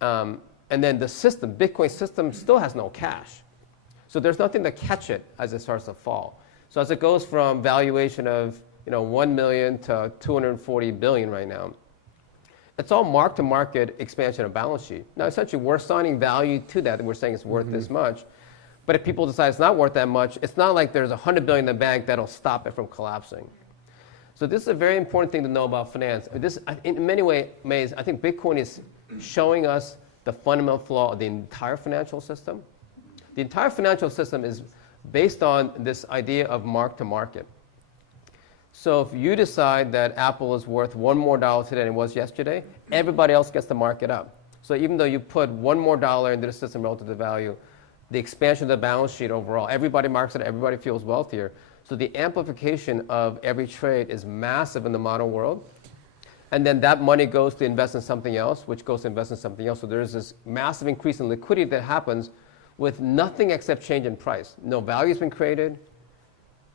And then the system, Bitcoin system, still has no cash. So there's nothing to catch it as it starts to fall. So as it goes from valuation of 1 million to 240 billion right now, it's all mark-to-market expansion of balance sheet. Now, essentially, we're assigning value to that, and we're saying it's worth this much. But if people decide it's not worth that much, it's not like there's 100 billion in the bank that'll stop it from collapsing. So this is a very important thing to know about finance. In many ways, I think Bitcoin is showing us the fundamental flaw of the entire financial system. The entire financial system is based on this idea of mark-to-market. So if you decide that Apple is worth $1 more today than it was yesterday, everybody else gets to mark it up. So even though you put $1 more into the system relative to value, the expansion of the balance sheet overall, everybody marks it, everybody feels wealthier. So the amplification of every trade is massive in the modern world. And then that money goes to invest in something else, which goes to invest in something else. So there's this massive increase in liquidity that happens with nothing except change in price. No value's been created.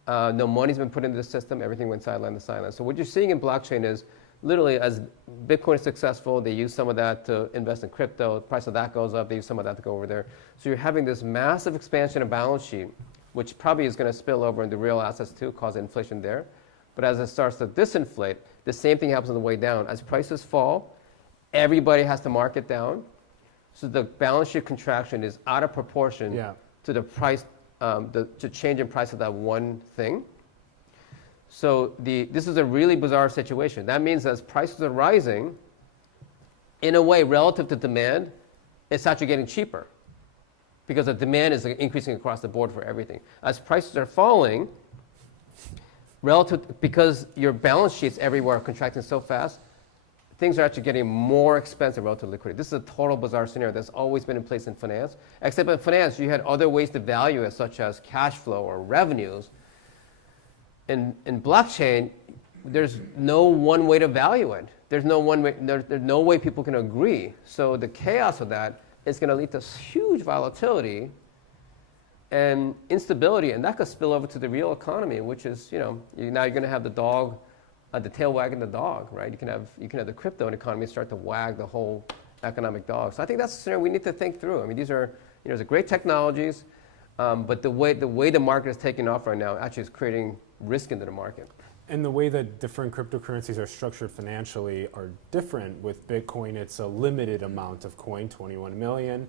No money's been put into the system. Everything went sideline to sideline. So what you're seeing in blockchain is literally as Bitcoin is successful, they use some of that to invest in crypto. The price of that goes up. They use some of that to go over there. So you're having this massive expansion of balance sheet, which probably is going to spill over into real assets too, cause inflation there. But as it starts to disinflate, the same thing happens on the way down. As prices fall, everybody has to mark it down. So the balance sheet contraction is out of proportion to the price, the change in price of that one thing. So this is a really bizarre situation. That means as prices are rising, in a way, relative to demand, it's actually getting cheaper because the demand is increasing across the board for everything. As prices are falling, because your balance sheets everywhere are contracting so fast, things are actually getting more expensive relative to liquidity. This is a total bizarre scenario that's always been in place in finance, except in finance you had other ways to value it, such as cash flow or revenues. In blockchain, there's no one way to value it. There's no way people can agree. So the chaos of that is going to lead to huge volatility and instability, and that could spill over to the real economy, which is, now you're going to have the tail wagging the dog, right? You can have the crypto economy start to wag the whole economic dog. So I think that's a scenario we need to think through. I mean, these are great technologies, but the way the market is taking off right now actually is creating risk into the market. And the way that different cryptocurrencies are structured financially are different. With Bitcoin, it's a limited amount of coin, 21 million,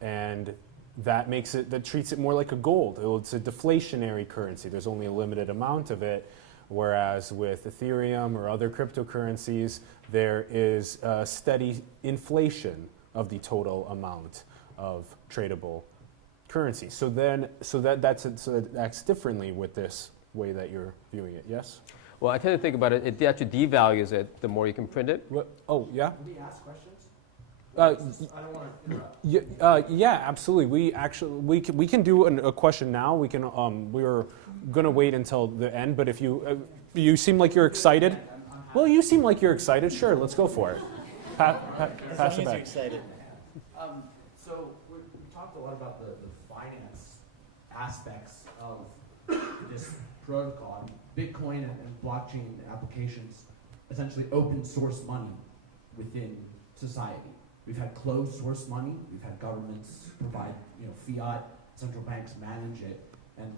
and that treats it more like a gold. It's a deflationary currency. There's only a limited amount of it. Whereas with Ethereum or other cryptocurrencies, there is a steady inflation of the total amount of tradable currency. So that acts differently with this way that you're viewing it. Yes. Well, I tend to think about it. It actually devalues it the more you can print it. What? Oh, yeah. Can we ask questions? I don't want to interrupt. Yeah, absolutely. We can do a question now. We're gonna wait until the end. But if you seem like you're excited, well, you seem like you're excited. Sure, let's go for it. Pass it back. Excited. So we talked a lot about the finance aspects of this protocol. Bitcoin and blockchain applications essentially open source money within society. We've had closed source money. We've had governments provide, fiat. Central banks manage it, and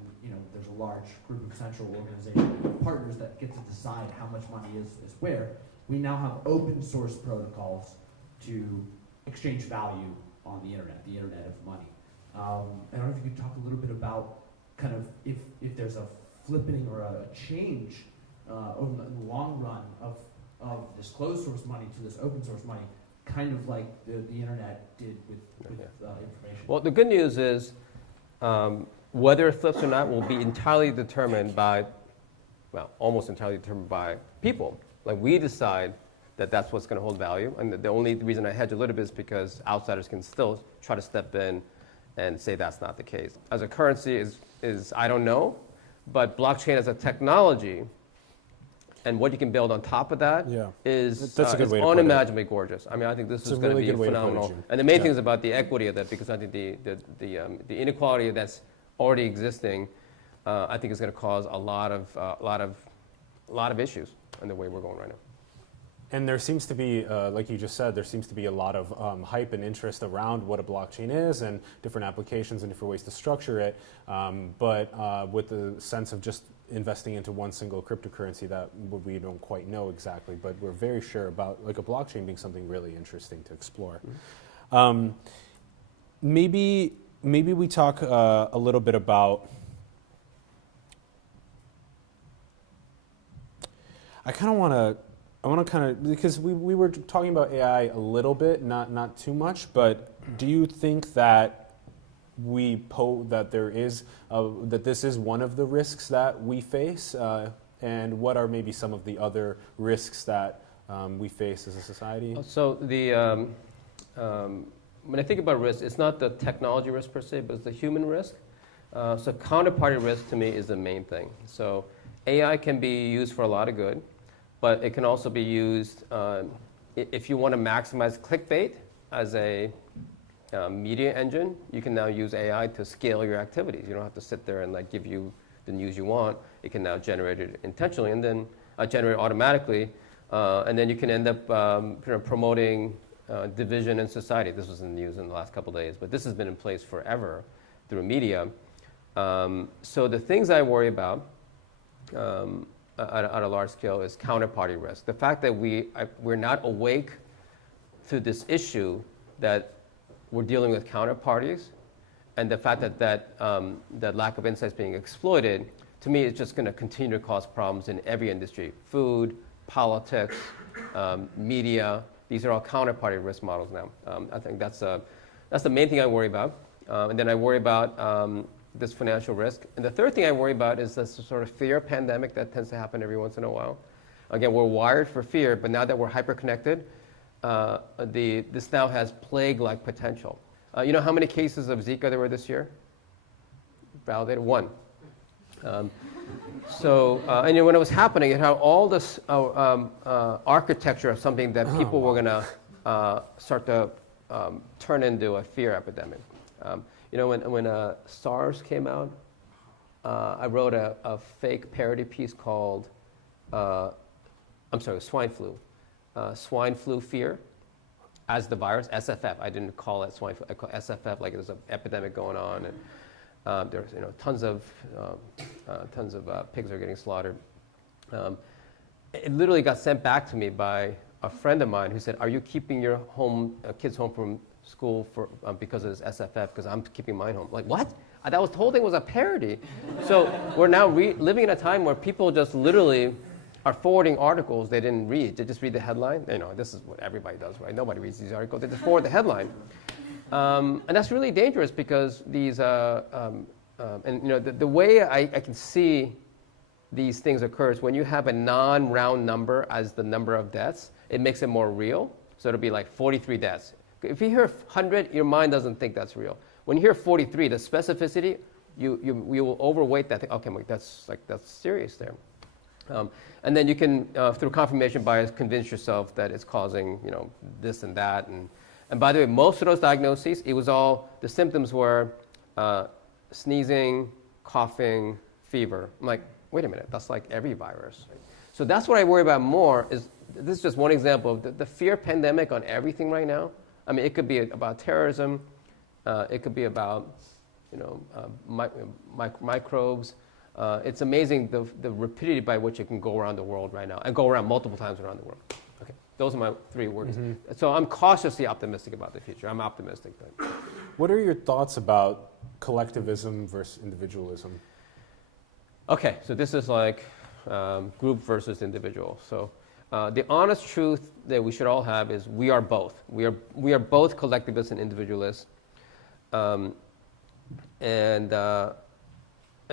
there's a large group of central organization partners that get to decide how much money is where. We now have open source protocols to exchange value on the internet of money. I don't know if you could talk a little bit about kind of if there's a flipping or a change over the long run of this closed source money to this open source money, kind of like the internet did with information. Well, the good news is whether it flips or not will be entirely determined by, almost entirely determined by people. Like we decide that that's what's going to hold value. And the only reason I hedge a little bit is because outsiders can still try to step in and say that's not the case. As a currency is I don't know, but blockchain as a technology and what you can build on top of that is That's a good is way to put it. unimaginably gorgeous. I mean, I think this It's is a going really to good be way to put it, phenomenal. June. And the main Yeah. thing is about the equity of that, because I think the inequality that's already existing, I think is going to cause a lot of issues in the way we're going right now. And there seems to be, like you just said, there seems to be a lot of hype and interest around what a blockchain is and different applications and different ways to structure it. But with the sense of just investing into one single cryptocurrency, that we don't quite know exactly, but we're very sure about like a blockchain being something really interesting to explore. Maybe we talk a little bit about. I want to because we were talking about AI a little bit, not too much, but do you think that that this is one of the risks that we face, and what are maybe some of the other risks that we face as a society? So when I think about risk, it's not the technology risk per se, but it's the human risk. So counterparty risk to me is the main thing. So AI can be used for a lot of good, but it can also be used if you want to maximize clickbait as a media engine. You can now use AI to scale your activities. You don't have to sit there and like give you the news you want. It can now generate it intentionally and then generate it automatically, and then you can end up promoting division in society. This was in the news in the last couple of days, but this has been in place forever through media. So the things I worry about at a large scale is counterparty risk. The fact that we're not awake to this issue that we're dealing with counterparties, and the fact that lack of insight is being exploited, to me, it's just going to continue to cause problems in every industry: food, politics, media. These are all counterparty risk models now. I think that's the main thing I worry about, and then I worry about this financial risk. And the third thing I worry about is this sort of fear pandemic that tends to happen every once in a while. Again, we're wired for fear, but now that we're hyper-connected, this now has plague-like potential. You know how many cases of Zika there were this year? Validated? 1. And when it was happening, it had all this architecture of something that people were going to start to turn into a fear epidemic. When SARS came out, I wrote a fake parody piece called, swine flu. Swine flu fear as the virus, SFF. I didn't call it swine flu. I call it SFF, like there's an epidemic going on, and there's tons of pigs are getting slaughtered. It literally got sent back to me by a friend of mine who said, "Are you keeping your kids home from school because of this SFF? Because I'm keeping mine home." Like, what? That whole thing was a parody. So we're now living in a time where people just literally are forwarding articles they didn't read. They just read the headline. This is what everybody does, right? Nobody reads these articles. They just forward the headline. And that's really dangerous because these, the way I can see these things occur is when you have a non-round number as the number of deaths, it makes it more real. So it'll be like 43 deaths. If you hear 100, your mind doesn't think that's real. When you hear 43, the specificity, you will overweight that thing. Okay, that's serious there. And then you can, through confirmation bias, convince yourself that it's causing, this and that. And by the way, most of those diagnoses, the symptoms were sneezing, coughing, fever. I'm like, wait a minute, that's like every virus. So that's what I worry about more. This is just one example of the fear pandemic on everything right now. I mean, it could be about terrorism. It could be about, microbes. It's amazing the rapidity by which it can go around the world right now and go around multiple times around the world. Okay, those are my 3 words. Mm-hmm. So I'm cautiously optimistic about the future. I'm optimistic. But. What are your thoughts about collectivism versus individualism? Okay, so this is like group versus individual. So the honest truth that we should all have is we are both. We are both collectivists and individualists. And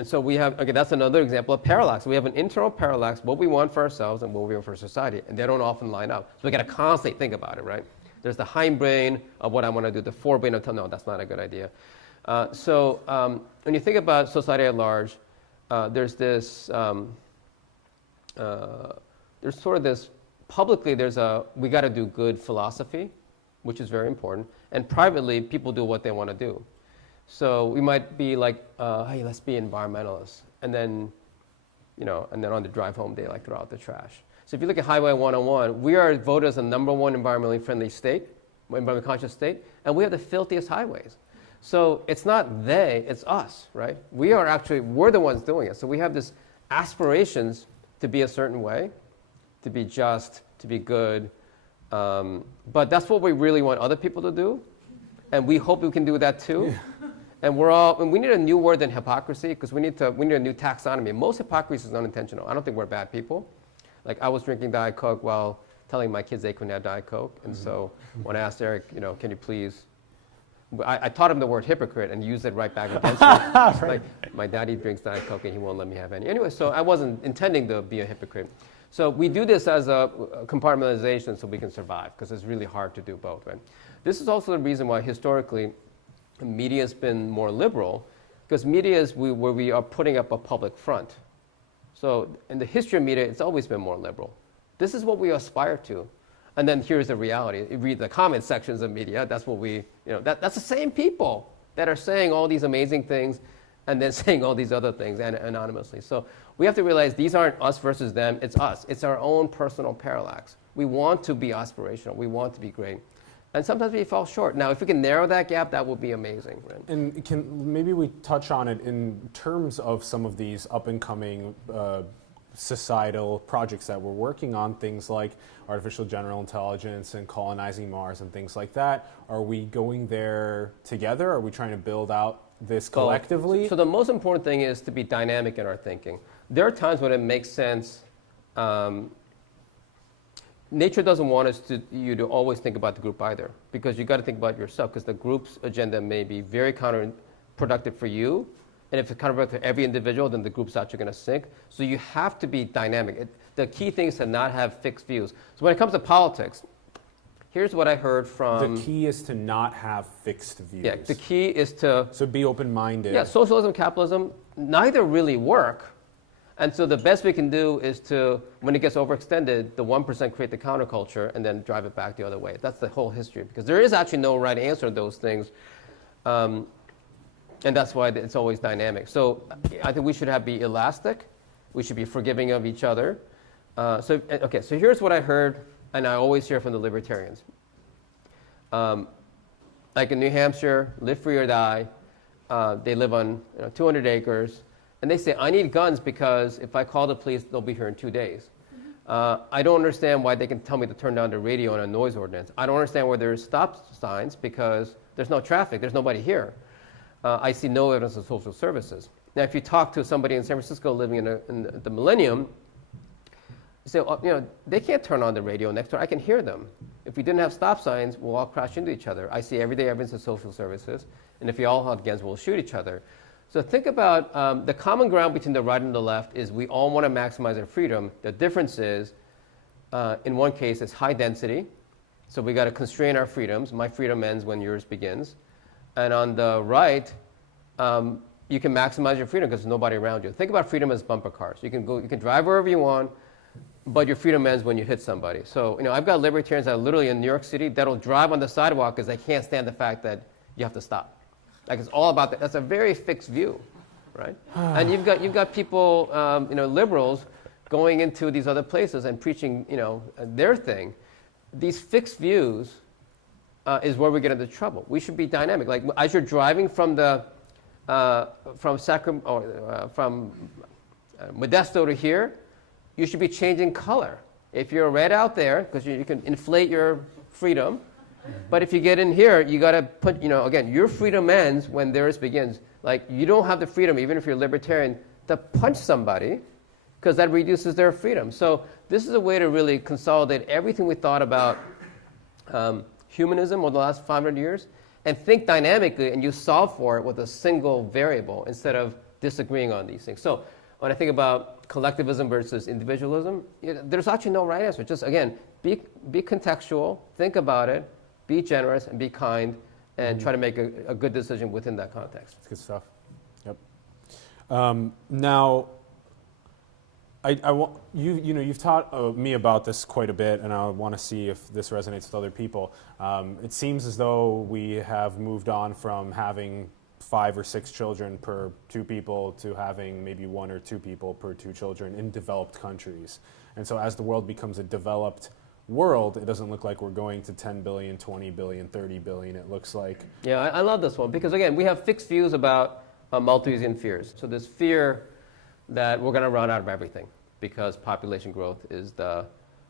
so we have, okay, that's another example of parallax. We have an internal parallax, what we want for ourselves and what we want for society, and they don't often line up. So we got to constantly think about it, right? There's the hindbrain of what I want to do, the forebrain of, no, that's not a good idea. When you think about society at large, there's this there's sort of this, publicly we got to do good philosophy, which is very important, and privately people do what they want to do. So we might be like, hey, let's be environmentalists, and then on the drive home they like throw out the trash. So if you look at Highway 101, we are voted as the number one environmentally friendly state, environmentally conscious state, and we have the filthiest highways. So it's not they, it's us, right? We're the ones doing it. So we have this aspirations to be a certain way, to be just, to be good. But that's what we really want other people to do. And we hope we can do that too. And we need a new word than hypocrisy, because we need a new taxonomy. Most hypocrisy is unintentional. I don't think we're bad people. Like, I was drinking Diet Coke while telling my kids they couldn't have Diet Coke. And so when I asked Eric, can you please, I taught him the word hypocrite and used it right back against him. Right. Like, my daddy drinks Diet Coke and he won't let me have any. Anyway, so I wasn't intending to be a hypocrite. So we do this as a compartmentalization so we can survive, because it's really hard to do both, right? This is also the reason why historically media has been more liberal, because media is where we are putting up a public front. So in the history of media, it's always been more liberal. This is what we aspire to. And then here's the reality. You read the comment sections of media, that's what that's the same people that are saying all these amazing things and then saying all these other things anonymously. So we have to realize these aren't us versus them, it's us. It's our own personal parallax. We want to be aspirational, we want to be great. And sometimes we fall short. Now, if we can narrow that gap, that would be amazing. Right? And maybe we touch on it in terms of some of these up-and-coming societal projects that we're working on, things like artificial general intelligence and colonizing Mars and things like that. Are we going there together? Are we trying to build out this collectively? So the most important thing is to be dynamic in our thinking. There are times when it makes sense. Nature doesn't want you to always think about the group either, because you got to think about yourself, because the group's agenda may be very counterproductive for you, and if it's counterproductive for every individual, then the group's actually going to sink. So you have to be dynamic. The key thing is to not have fixed views. So when it comes to politics, here's what I heard from... The key is to not have fixed views. Yeah, the key is to... So be open-minded. Yeah, socialism, capitalism, neither really work. And so the best we can do is to, when it gets overextended, the 1% create the counterculture and then drive it back the other way. That's the whole history, because there is actually no right answer to those things. And that's why it's always dynamic. So I think we should be elastic. We should be forgiving of each other. So here's what I heard, and I always hear from the libertarians. Like in New Hampshire, live free or die. They live on 200 acres. And they say, I need guns because if I call the police, they'll be here in 2 days. I don't understand why they can tell me to turn down the radio on a noise ordinance. I don't understand why there's stop signs, because there's no traffic, there's nobody here. I see no evidence of social services. Now, if you talk to somebody in San Francisco living in the Millennium, you say, they can't turn on the radio next door. I can hear them. If we didn't have stop signs, we'll all crash into each other. I see everyday evidence of social services. And if we all had guns, we'll shoot each other. So think about the common ground between the right and the left is we all want to maximize our freedom. The difference is, in one case, it's high density. So we got to constrain our freedoms. My freedom ends when yours begins. And on the right, you can maximize your freedom because there's nobody around you. Think about freedom as bumper cars. You can drive wherever you want, but your freedom ends when you hit somebody. So I've got libertarians that are literally in New York City that'll drive on the sidewalk because they can't stand the fact that you have to stop. Like, it's all about that. That's a very fixed view, right? And you've got people, liberals, going into these other places and preaching, their thing. These fixed views is where we get into trouble. We should be dynamic. Like, as you're driving from Modesto to here, you should be changing color. If you're red out there, because you can inflate your freedom. But if you get in here, you got to put, again, your freedom ends when theirs begins. Like, you don't have the freedom, even if you're libertarian, to punch somebody, because that reduces their freedom. So this is a way to really consolidate everything we thought about humanism over the last 500 years, and think dynamically, and you solve for it with a single variable instead of disagreeing on these things. So when I think about collectivism versus individualism, there's actually no right answer. Just, again, be contextual, think about it, be generous, and be kind, and try to make a good decision within that context. That's good stuff. Yep. Now, You've taught me about this quite a bit, and I want to see if this resonates with other people. It seems as though we have moved on from having 5 or 6 children per 2 people to having maybe 1 or 2 people per 2 children in developed countries. And so as the world becomes a developed world, it doesn't look like we're going to 10 billion, 20 billion, 30 billion. It looks like... Yeah, I love this one because, again, we have fixed views about Malthusian fears. So this fear that we're going to run out of everything because population growth is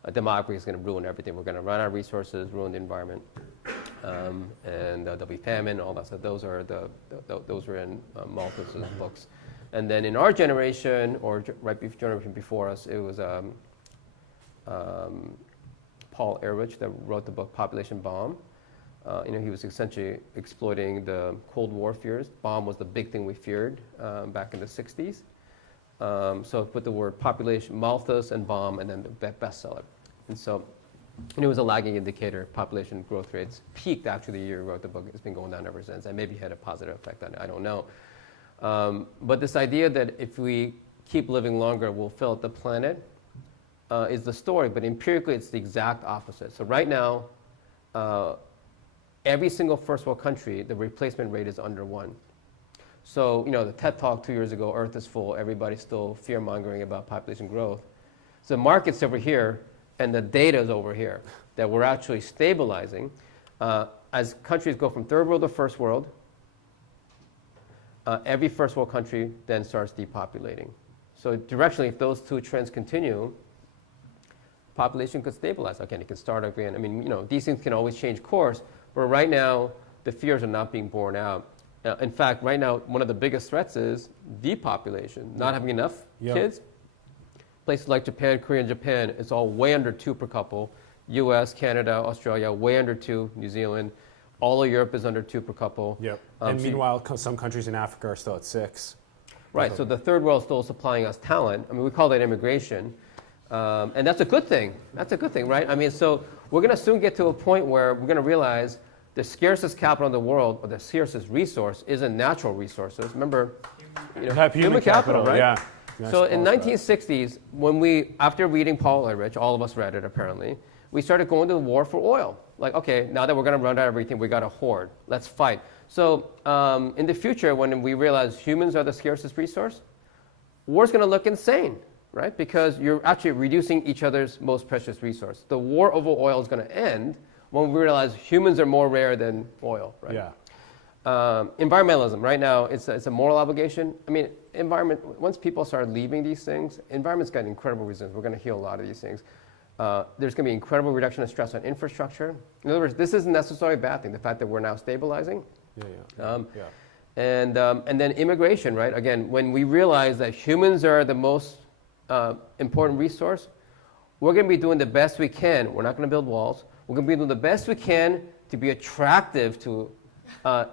demography is going to ruin everything. We're going to run out of resources, ruin the environment, and there'll be famine, all that stuff. Those are in Malthus's books. And then in our generation, or generation before us, it was Paul Ehrlich that wrote the book Population Bomb. He was essentially exploiting the Cold War fears. Bomb was the big thing we feared back in the 60s. So put the word population, Malthus and bomb, and then the bestseller. And so it was a lagging indicator. Population growth rates peaked after the year he wrote the book. It's been going down ever since, and maybe had a positive effect on it. I don't know. But this idea that if we keep living longer, we'll fill up the planet is the story. But empirically, it's the exact opposite. So right now, every single first world country, the replacement rate is under 1. So, the TED Talk 2 years ago, Earth is full, everybody's still fear-mongering about population growth. So the market's over here, and the data's over here, that we're actually stabilizing. As countries go from third world to first world, every first world country then starts depopulating. So directionally, if those 2 trends continue, population could stabilize. Again, it can start again. I mean, these things can always change course, but right now, the fears are not being borne out. In fact, right now, one of the biggest threats is depopulation, not having enough kids. Places like Japan, Korea, and Japan, it's all way under 2 per couple. US, Canada, Australia, way under 2. New Zealand, all of Europe is under 2 per couple. Yep. And meanwhile, some countries in Africa are still at 6. Right, so the third world is still supplying us talent. I mean, we call that immigration. And that's a good thing. That's a good thing, right? I mean, so we're going to soon get to a point where we're going to realize the scarcest capital in the world, or the scarcest resource, isn't natural resources. Remember, human capital, right? Yeah. So in 1960s, after reading Paul Ehrlich, all of us read it apparently, we started going to the war for oil. Like, okay, now that we're going to run out of everything, we got a hoard. Let's fight. So in the future, when we realize humans are the scarcest resource, war's going to look insane, right? Because you're actually reducing each other's most precious resource. The war over oil is going to end when we realize humans are more rare than oil, right? Yeah. Environmentalism, right now, it's a moral obligation. I mean, once people start leaving these things, environment's got incredible resilience. We're going to heal a lot of these things. There's going to be incredible reduction of stress on infrastructure. In other words, this isn't necessarily a bad thing, the fact that we're now stabilizing. And then immigration, right? Again, when we realize that humans are the most important resource, we're going to be doing the best we can. We're not going to build walls. We're going to be doing the best we can to be attractive to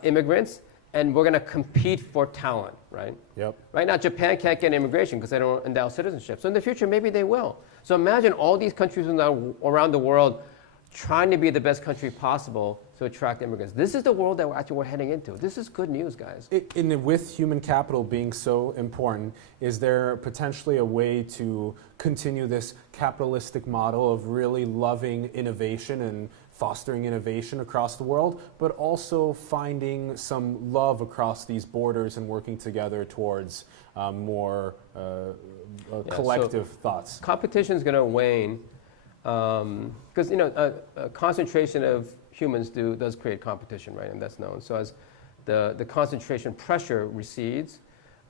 immigrants, and we're going to compete for talent, right? Yep. Right now, Japan can't get immigration because they don't endow citizenship. So in the future, maybe they will. So imagine all these countries around the world trying to be the best country possible to attract immigrants. This is the world that we're heading into. This is good news, guys. With human capital being so important, is there potentially a way to continue this capitalistic model of really loving innovation and fostering innovation across the world, but also finding some love across these borders and working together towards more collective thoughts? Competition is going to wane because a concentration of humans does create competition, right? And that's known. So as the concentration pressure recedes,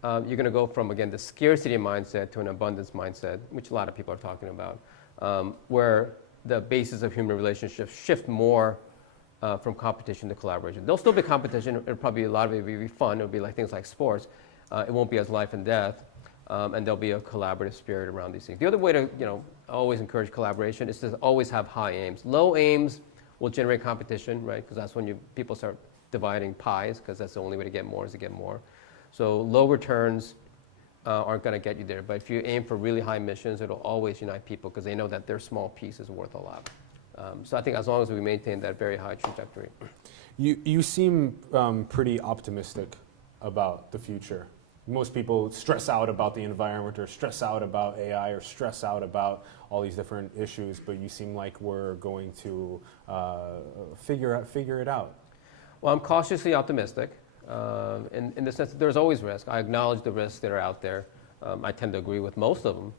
you're going to go from, again, the scarcity mindset to an abundance mindset, which a lot of people are talking about, where the basis of human relationships shift more from competition to collaboration. There'll still be competition. It'll probably, a lot of it will be fun. It'll be like things like sports. It won't be as life and death. And there'll be a collaborative spirit around these things. The other way to, always encourage collaboration is to always have high aims. Low aims will generate competition, right? Because that's when people start dividing pies, because that's the only way to get more is to get more. So low returns aren't going to get you there. But if you aim for really high missions, it'll always unite people because they know that their small piece is worth a lot. So I think as long as we maintain that very high trajectory. You seem pretty optimistic about the future. most people stress out about the environment or stress out about AI or stress out about all these different issues, but you seem like we're going to figure it out. Well, I'm cautiously optimistic in the sense that there's always risk. I acknowledge the risks that are out there. I tend to agree with most of them.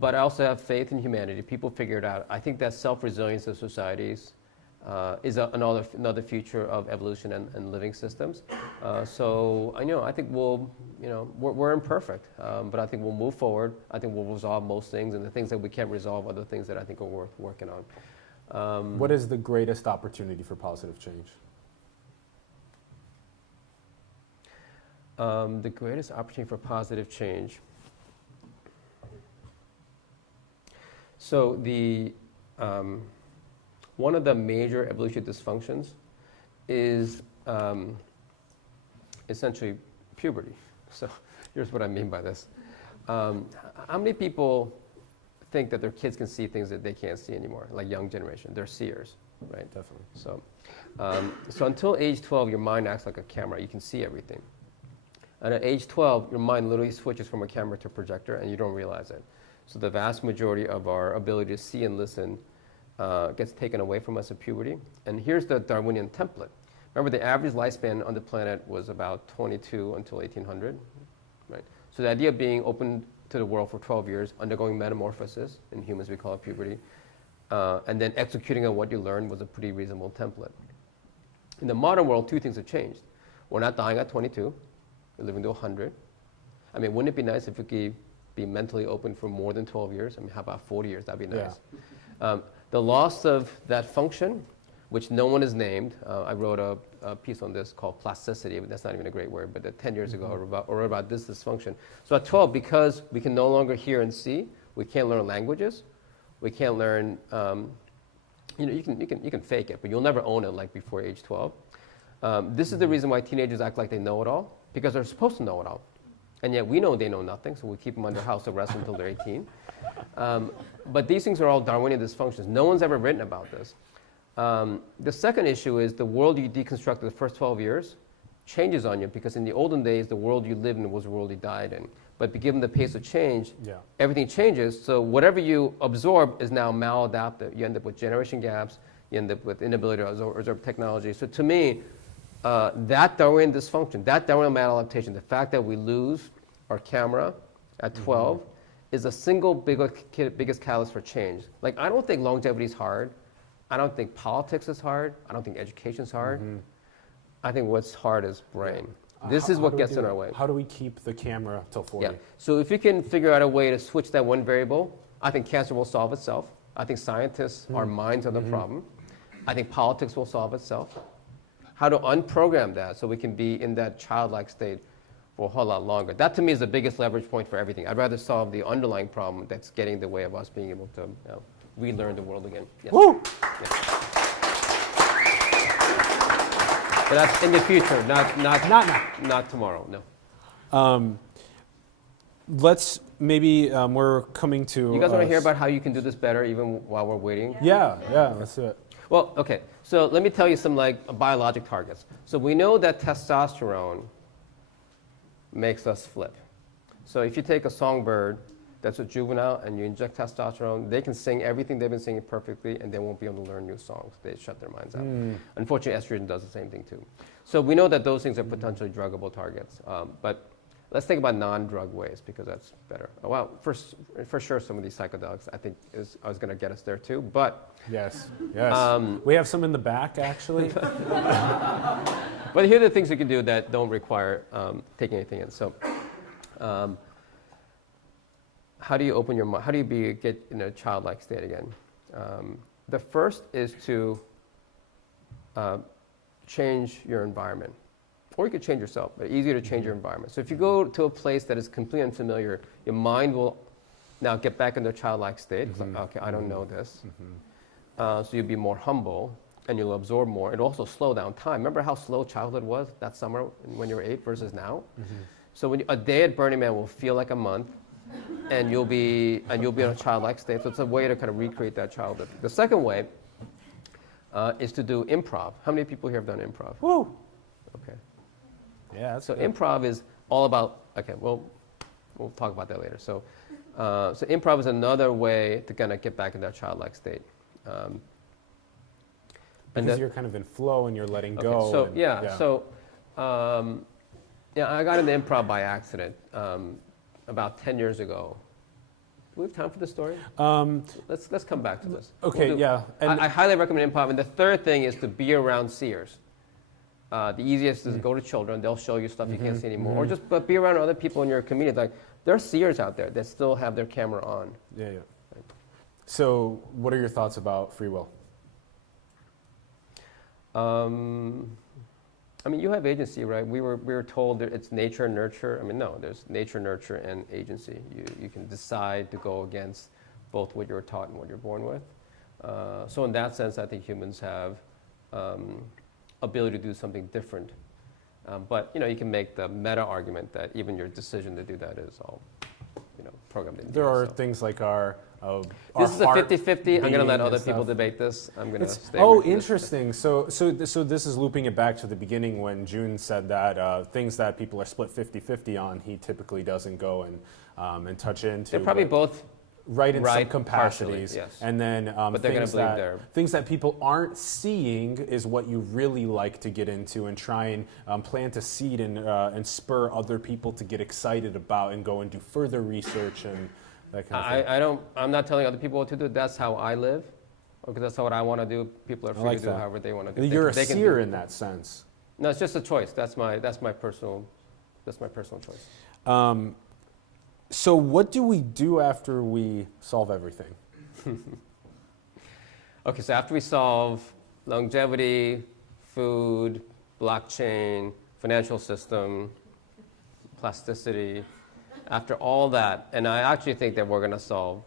But I also have faith in humanity. People figure it out. I think that self-resilience of societies is another feature of evolution and living systems. So I think we're imperfect, but I think we'll move forward. I think we'll resolve most things, and the things that we can't resolve are the things that I think are worth working on. What is the greatest opportunity for positive change? The greatest opportunity for positive change. So one of the major evolutionary dysfunctions is essentially puberty. So here's what I mean by this. How many people think that their kids can see things that they can't see anymore, like young generation? They're seers, right? Definitely. So until age 12, your mind acts like a camera. You can see everything. And at age 12, your mind literally switches from a camera to a projector, and you don't realize it. So the vast majority of our ability to see and listen gets taken away from us at puberty. And here's the Darwinian template. Remember, the average lifespan on the planet was about 22 until 1800, right? So the idea of being open to the world for 12 years, undergoing metamorphosis, in humans we call it puberty, and then executing on what you learned was a pretty reasonable template. In the modern world, two things have changed. We're not dying at 22. We're living to 100. I mean, wouldn't it be nice if we could be mentally open for more than 12 years? I mean, how about 40 years? That'd be nice. Yeah. The loss of that function, which no one has named, I wrote a piece on this called plasticity, but that's not even a great word, but 10 years ago I wrote about this dysfunction. So at 12, because we can no longer hear and see, we can't learn languages, we can't learn, you can fake it, but you'll never own it like before age 12. This is the reason why teenagers act like they know it all, because they're supposed to know it all. And yet we know they know nothing, so we keep them under house arrest until they're 18. But these things are all Darwinian dysfunctions. No one's ever written about this. The second issue is the world you deconstruct the first 12 years changes on you, because in the olden days, the world you lived in was the world you died in. But given the pace of change, everything changes. So whatever you absorb is now maladaptive. You end up with generation gaps. You end up with inability to absorb technology. So to me, that Darwinian dysfunction, that Darwinian maladaptation, the fact that we lose our camera at 12 is the single biggest catalyst for change. Like, I don't think longevity is hard. I don't think politics is hard. I don't think education is hard. I think what's hard is brain. This is what gets in our way. How do we keep the camera till 40? Yeah. So if you can figure out a way to switch that one variable, I think cancer will solve itself. I think scientists, our minds are the problem. I think politics will solve itself. How to unprogram that so we can be in that childlike state for a whole lot longer. That to me is the biggest leverage point for everything. I'd rather solve the underlying problem that's getting in the way of us being able to relearn the world again. Yes. Woo! Yeah. But that's in the future, not now. Not tomorrow, no. Let's maybe, we're coming to... You guys want to hear about how you can do this better even while we're waiting? Yeah, let's do it. Well, okay, so let me tell you some biologic targets. So we know that testosterone makes us flip. So if you take a songbird that's a juvenile and you inject testosterone, they can sing everything they've been singing perfectly and they won't be able to learn new songs. They shut their minds out. Unfortunately, estrogen does the same thing too. So we know that those things are potentially druggable targets. But let's think about non-drug ways, because that's better. Well, for sure, some of these psychedelics I think is going to get us there too. But yes. We have some in the back actually. But here are the things you can do that don't require taking anything in. So, how do you open your mind? How do you get in a childlike state again? The first is to change your environment. Or you could change yourself, but easier to change your environment. So if you go to a place that is completely unfamiliar, your mind will now get back into a childlike state. It's like, okay, I don't know this. So you'll be more humble and you'll absorb more. It'll also slow down time. Remember how slow childhood was that summer when you were 8 versus now? So when a day at Burning Man will feel like a month, and you'll be in a childlike state. So it's a way to kind of recreate that childhood. The second way is to do improv. How many people here have done improv? Woo! Okay. Yeah. So improv is all about, okay, well, we'll talk about that later. So improv is another way to kind of get back in that childlike state. Because you're kind of in flow and you're letting Okay, go. so I got into improv by accident about 10 years ago. Do we have time for this story? Let's come back to this. Okay, yeah. And I highly recommend improv. And the third thing is to be around seers. The easiest is go to children. They'll show you stuff you can't see anymore. Or just be around other people in your community. Like, there are seers out there that still have their camera on. yeah. So what are your thoughts about free will? I mean, you have agency, right? We were told that it's nature and nurture. I mean, no, there's nature, nurture, and agency. You can decide to go against both what you're taught and what you're born with. So in that sense, I think humans have ability to do something different. But you can make the meta argument that even your decision to do that is all, programmed in. There are things like our this is a heart 50-50. I'm going to let other and people stuff. debate this. I'm going to stay Oh, away from this. interesting. So this is looping it back to the beginning when Joon said that things that people are split 50-50 on, he typically doesn't go and touch into. They're probably both right in some partially, capacities. yes. And then But they're gonna believe things that people aren't seeing is what you really like to get into and try and plant a seed and spur other people to get excited about and go and do further research and that kind of thing. I'm not telling other people what to do. That's how I live. Because that's what I want to do. People are free to do however they want to do. You're a seer in that sense. No, it's just a choice. That's my personal choice. So what do we do after we solve everything? Okay, so after we solve longevity, food, blockchain, financial system, plasticity, after all that, and I actually think that we're going to solve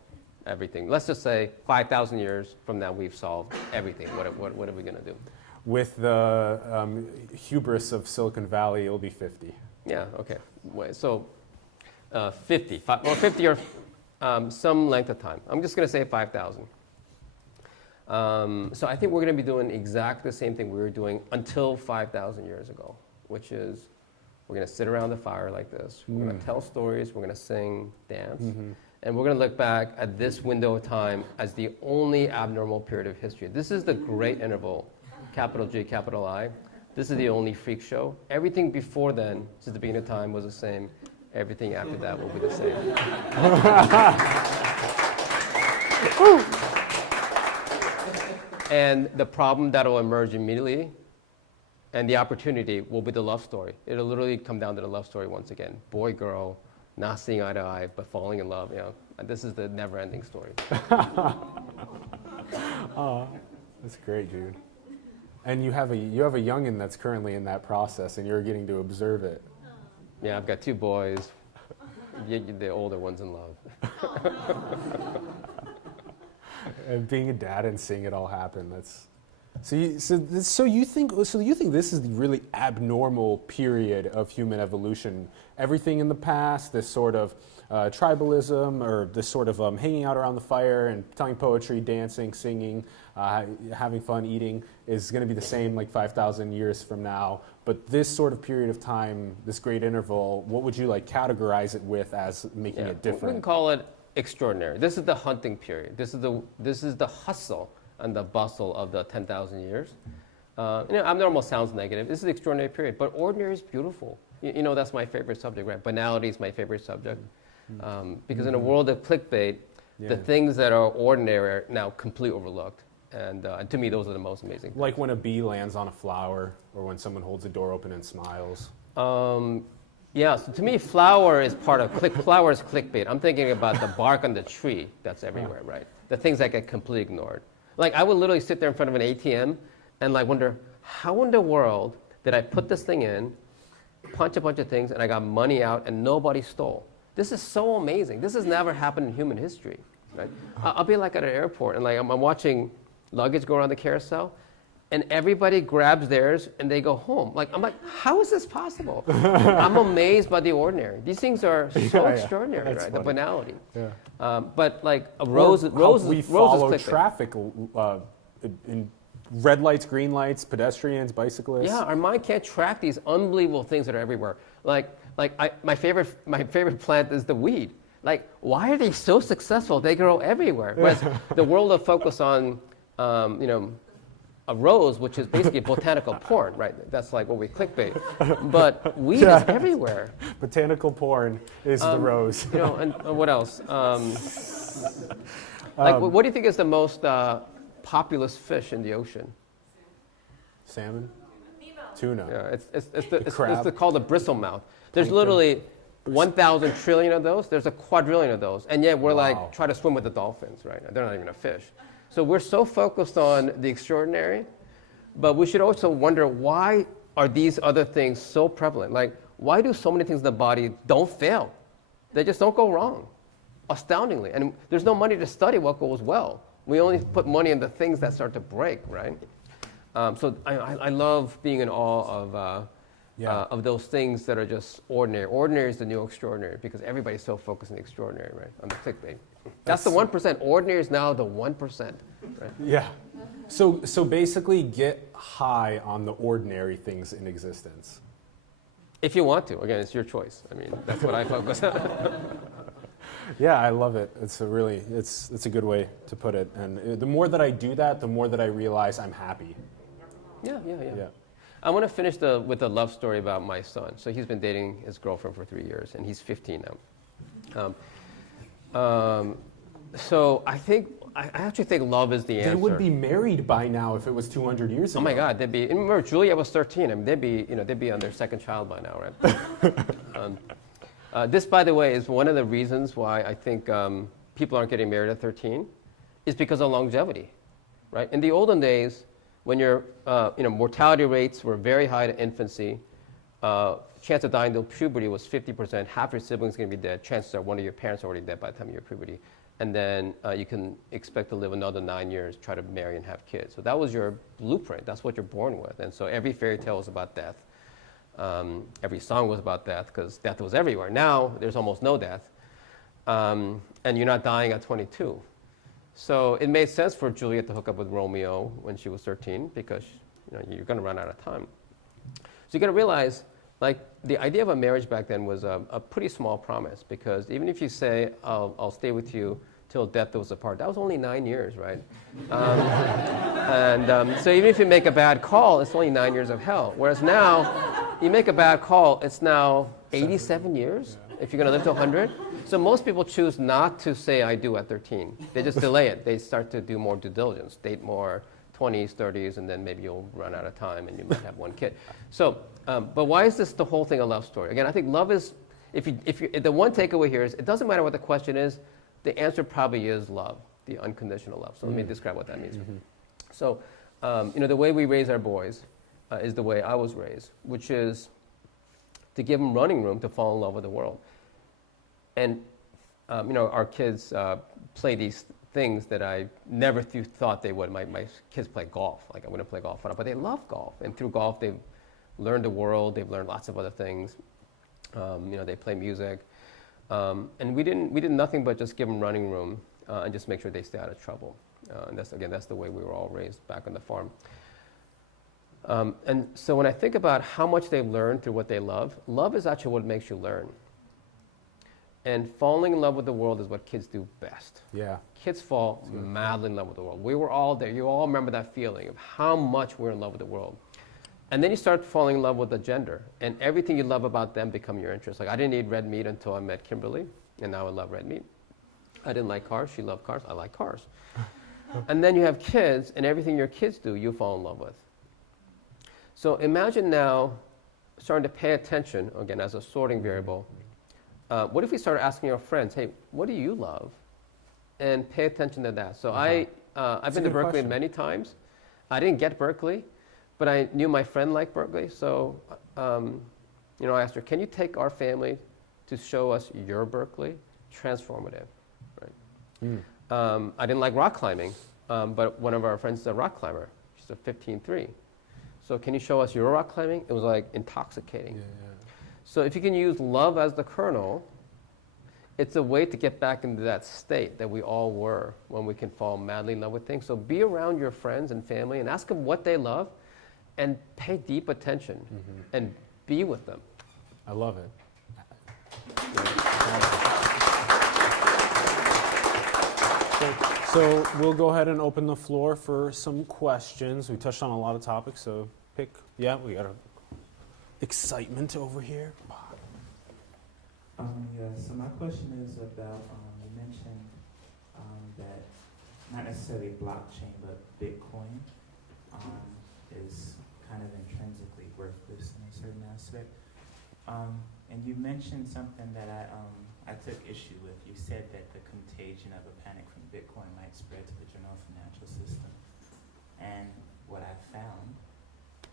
everything. Let's just say 5,000 years from now, we've solved everything. What are we going to do? With the hubris of Silicon Valley, it'll be 50. Yeah, okay. So 50 or some length of time. I'm just going to say 5,000. So I think we're going to be doing exactly the same thing we were doing until 5,000 years ago, which is we're going to sit around the fire like this. We're going to tell stories. We're going to sing, dance. And we're going to look back at this window of time as the only abnormal period of history. This is the great interval, capital G, capital I. This is the only freak show. Everything before then, since the beginning of time, was the same. Everything after that will be the same. And the problem that will emerge immediately and the opportunity will be the love story. It'll literally come down to the love story once again. Boy, girl, not seeing eye to eye, but falling in love. And this is the never-ending story. Oh, that's great, dude. And you have a youngin that's currently in that process, and you're getting to observe it. Yeah, I've got two boys. The older one's in love. And being a dad and seeing it all happen, that's so you think this is the really abnormal period of human evolution. Everything in the past, this sort of tribalism, or this sort of hanging out around the fire and telling poetry, dancing, singing, having fun, eating, is going to be the same like 5,000 years from now. But this sort of period of time, this great interval, what would you like categorize it with as making it different? We can call it extraordinary. This is the hunting period. This is the hustle and the bustle of the 10,000 years. Abnormal sounds negative. This is the extraordinary period, but ordinary is beautiful. That's my favorite subject, right? Banality is my favorite subject. Because in a world of clickbait, the things that are ordinary are now completely overlooked. And to me, those are the most amazing things. Like when a bee lands on a flower, or when someone holds a door open and smiles. Yeah, so to me, flower is clickbait. I'm thinking about the bark on the tree that's everywhere, right? The things that get completely ignored. Like, I would literally sit there in front of an ATM and wonder, how in the world did I put this thing in, punch a bunch of things, and I got money out and nobody stole? This is so amazing. This has never happened in human history, right? I'll be like at an airport and I'm watching luggage go around the carousel, and everybody grabs theirs and they go home. I'm like, how is this possible? I'm amazed by the ordinary. These things are so extraordinary, right? Funny. The banality. Yeah. But like a rose is follow clickbait. traffic in red lights, green lights, pedestrians, bicyclists. Yeah, our mind can't track these unbelievable things that are everywhere. My favorite plant is the weed. Like, why are they so successful? They grow everywhere. Whereas the world of focus on, a rose, which is basically botanical porn, right? That's like what we clickbait. But weed is everywhere. Botanical porn is the rose. And what else? What do you think is the most populous fish in the ocean? Salmon? Tuna. Yeah, it's crab. called a bristlemouth. There's literally 1,000 trillion of those. There's a quadrillion of those. And yet we're like, try to swim with the dolphins, right? They're not even a fish. So we're so focused on the extraordinary, but we should also wonder, why are these other things so prevalent? Like, why do so many things in the body don't fail? They just don't go wrong, astoundingly. And there's no money to study what goes well. We only put money in the things that start to break, right? So I love being in awe of those things that are just ordinary. Ordinary is the new extraordinary, because everybody's so focused on the extraordinary, right? On the clickbait. That's the 1%. Ordinary is now the 1%. Right? Yeah. So basically, get high on the ordinary things in existence. If you want to. Again, it's your choice. I mean, that's what I focus on. Yeah, I love it. It's a good way to put it. And the more that I do that, the more that I realize I'm happy. Yeah. I want to finish with a love story about my son. So he's been dating his girlfriend for 3 years, and he's 15 now. So I actually think love is the answer. They would be married by now if it was 200 years ago. Oh my God, they'd be. Remember, Julia was 13. I mean, they'd be on their second child by now, right? This, by the way, is one of the reasons why I think people aren't getting married at 13, is because of longevity, right? In the olden days, when your mortality rates were very high at infancy, chance of dying till puberty was 50%. Half your siblings are going to be dead. Chances are one of your parents are already dead by the time you're puberty. And then you can expect to live another 9 years, try to marry and have kids. So that was your blueprint. That's what you're born with. And so every fairy tale was about death. Every song was about death, because death was everywhere. Now there's almost no death. And you're not dying at 22. So it made sense for Juliet to hook up with Romeo when she was 13, because you're going to run out of time. So you got to realize, like, the idea of a marriage back then was a pretty small promise, because even if you say, I'll stay with you till death do us apart, that was only 9 years, right? So even if you make a bad call, it's only 9 years of hell. Whereas now, you make a bad call, it's now 87 years if you're going to live to 100. So most people choose not to say I do at 13. They just delay it. They start to do more due diligence, date more 20s, 30s, and then maybe you'll run out of time and you might have one kid. So, but why is this the whole thing a love story? Again, I think love is, if the one takeaway here is, it doesn't matter what the question is, the answer probably is love, the unconditional love. So let me describe what that means. So, the way we raise our boys is the way I was raised, which is to give them running room to fall in love with the world. And, our kids play these things that I never thought they would. My kids play golf. Like, I wouldn't play golf, but they love golf. And through golf, they've learned the world. They've learned lots of other things. They play music. And we did nothing but just give them running room and just make sure they stay out of trouble. And that's the way we were all raised back on the farm. And so when I think about how much they've learned through what they love is actually what makes you learn. And falling in love with the world is what kids do best. Yeah. Kids fall madly in love with the world. We were all there. You all remember that feeling of how much we're in love with the world. And then you start falling in love with the gender. And everything you love about them become your interest. Like, I didn't eat red meat until I met Kimberly, and now I love red meat. I didn't like cars. She loved cars. I like cars. And then you have kids, and everything your kids do, you fall in love with. So imagine now starting to pay attention, again, as a sorting variable. What if we started asking our friends, hey, what do you love? And pay attention to that. So I've been to Berkeley many times. I didn't get Berkeley, but I knew my friend liked Berkeley. So, I asked her, can you take our family to show us your Berkeley? Transformative, right? I didn't like rock climbing, but one of our friends is a rock climber. She's a 15.3. So can you show us your rock climbing? It was like intoxicating. So if you can use love as the kernel, it's a way to get back into that state that we all were when we can fall madly in love with things. So be around your friends and family and ask them what they love and pay deep attention and be with them. I love it. So we'll go ahead and open the floor for some questions. We touched on a lot of topics, so pick. Yeah, we got excitement over here. Yeah, so my question is about, you mentioned that not necessarily blockchain, but Bitcoin is kind of intrinsically worthless in a certain aspect. And you mentioned something that I took issue with. You said that the contagion of a panic from Bitcoin might spread to the general financial system. And what I found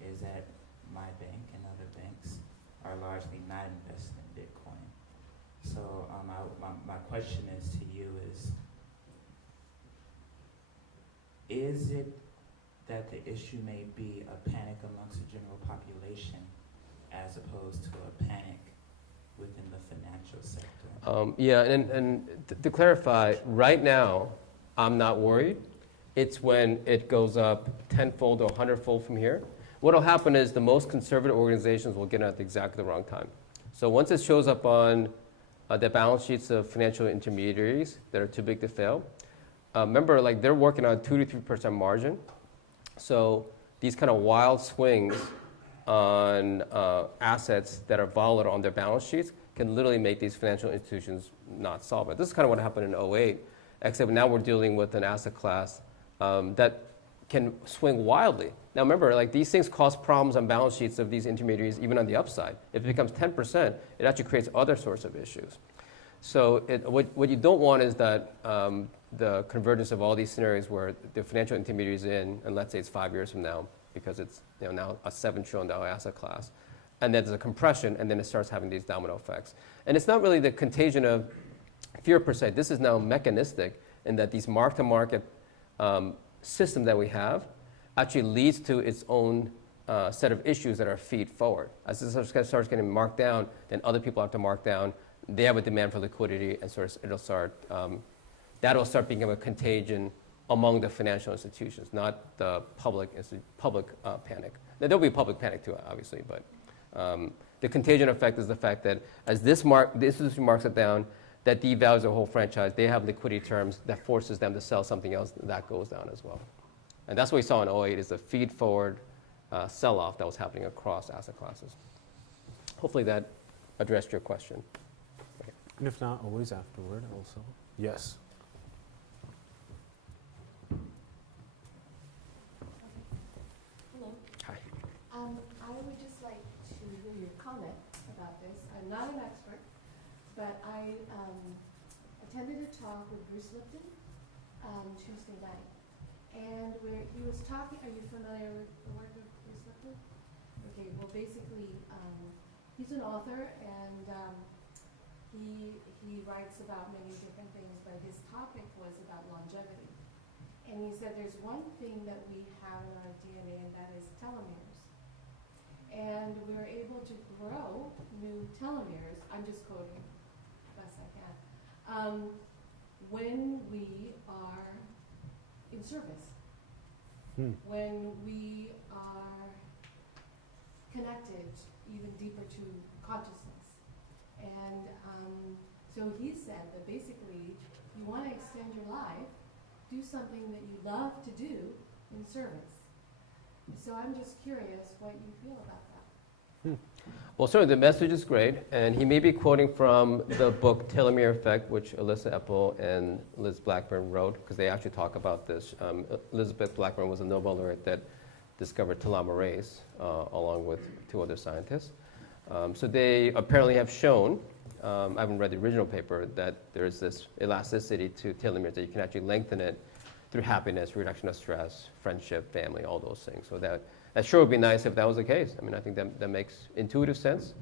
is that my bank and other banks are largely not invested in Bitcoin. So my question is to you is it that the issue may be a panic amongst the general population as opposed to a panic within the financial sector? Yeah, and to clarify, right now, I'm not worried. It's when it goes up tenfold or 100-fold from here. What will happen is the most conservative organizations will get it at exactly the wrong time. So once it shows up on the balance sheets of financial intermediaries that are too big to fail, remember, like they're working on 2 to 3% margin. So these kind of wild swings on assets that are volatile on their balance sheets can literally make these financial institutions not solvent. This is kind of what happened in 08, except now we're dealing with an asset class that can swing wildly. Now remember, like these things cause problems on balance sheets of these intermediaries even on the upside. If it becomes 10%, it actually creates other sorts of issues. So what you don't want is that the convergence of all these scenarios where the financial intermediary is in, and let's say it's 5 years from now, because it's now a $7 trillion asset class, and then there's a compression, and then it starts having these domino effects. And it's not really the contagion of fear per se. This is now mechanistic in that these mark-to-market system that we have actually leads to its own set of issues that are feed forward. As this starts getting marked down, then other people have to mark down. They have a demand for liquidity, and so that'll start becoming a contagion among the financial institutions, not the public panic. Now, there'll be public panic too, obviously, but the contagion effect is the fact that as this institution marks it down, that devalues the whole franchise. They have liquidity terms that forces them to sell something else. That goes down as well. And that's what we saw in 08 is the feed-forward sell-off that was happening across asset classes. Hopefully that addressed your question. And if not, always afterward also. Yes. Hello. Hi. I would just like to hear your comment about this. I'm not an expert, but I attended a talk with Bruce Lipton Tuesday night. And where he was talking, are you familiar with the work of Bruce Lipton? Okay, well basically, he's an author and he writes about many different things, but his topic was about longevity. And he said there's one thing that we have in our DNA, and that is telomeres. And we're able to grow new telomeres, I'm just quoting best I can, when we are in service, when we are connected even deeper to consciousness. And so he said that basically, you want to extend your life, do something that you love to do in service. So I'm just curious what you feel about that. Well, certainly the message is great, and he may be quoting from the book Telomere Effect, which Alyssa Epple and Liz Blackburn wrote, because they actually talk about this. Elizabeth Blackburn was a Nobel laureate that discovered telomerase, along with 2 other scientists. So they apparently have shown, I haven't read the original paper, that there's this elasticity to telomeres, that you can actually lengthen it through happiness, reduction of stress, friendship, family, all those things. So that sure would be nice if that was the case. I mean, I think that makes intuitive sense.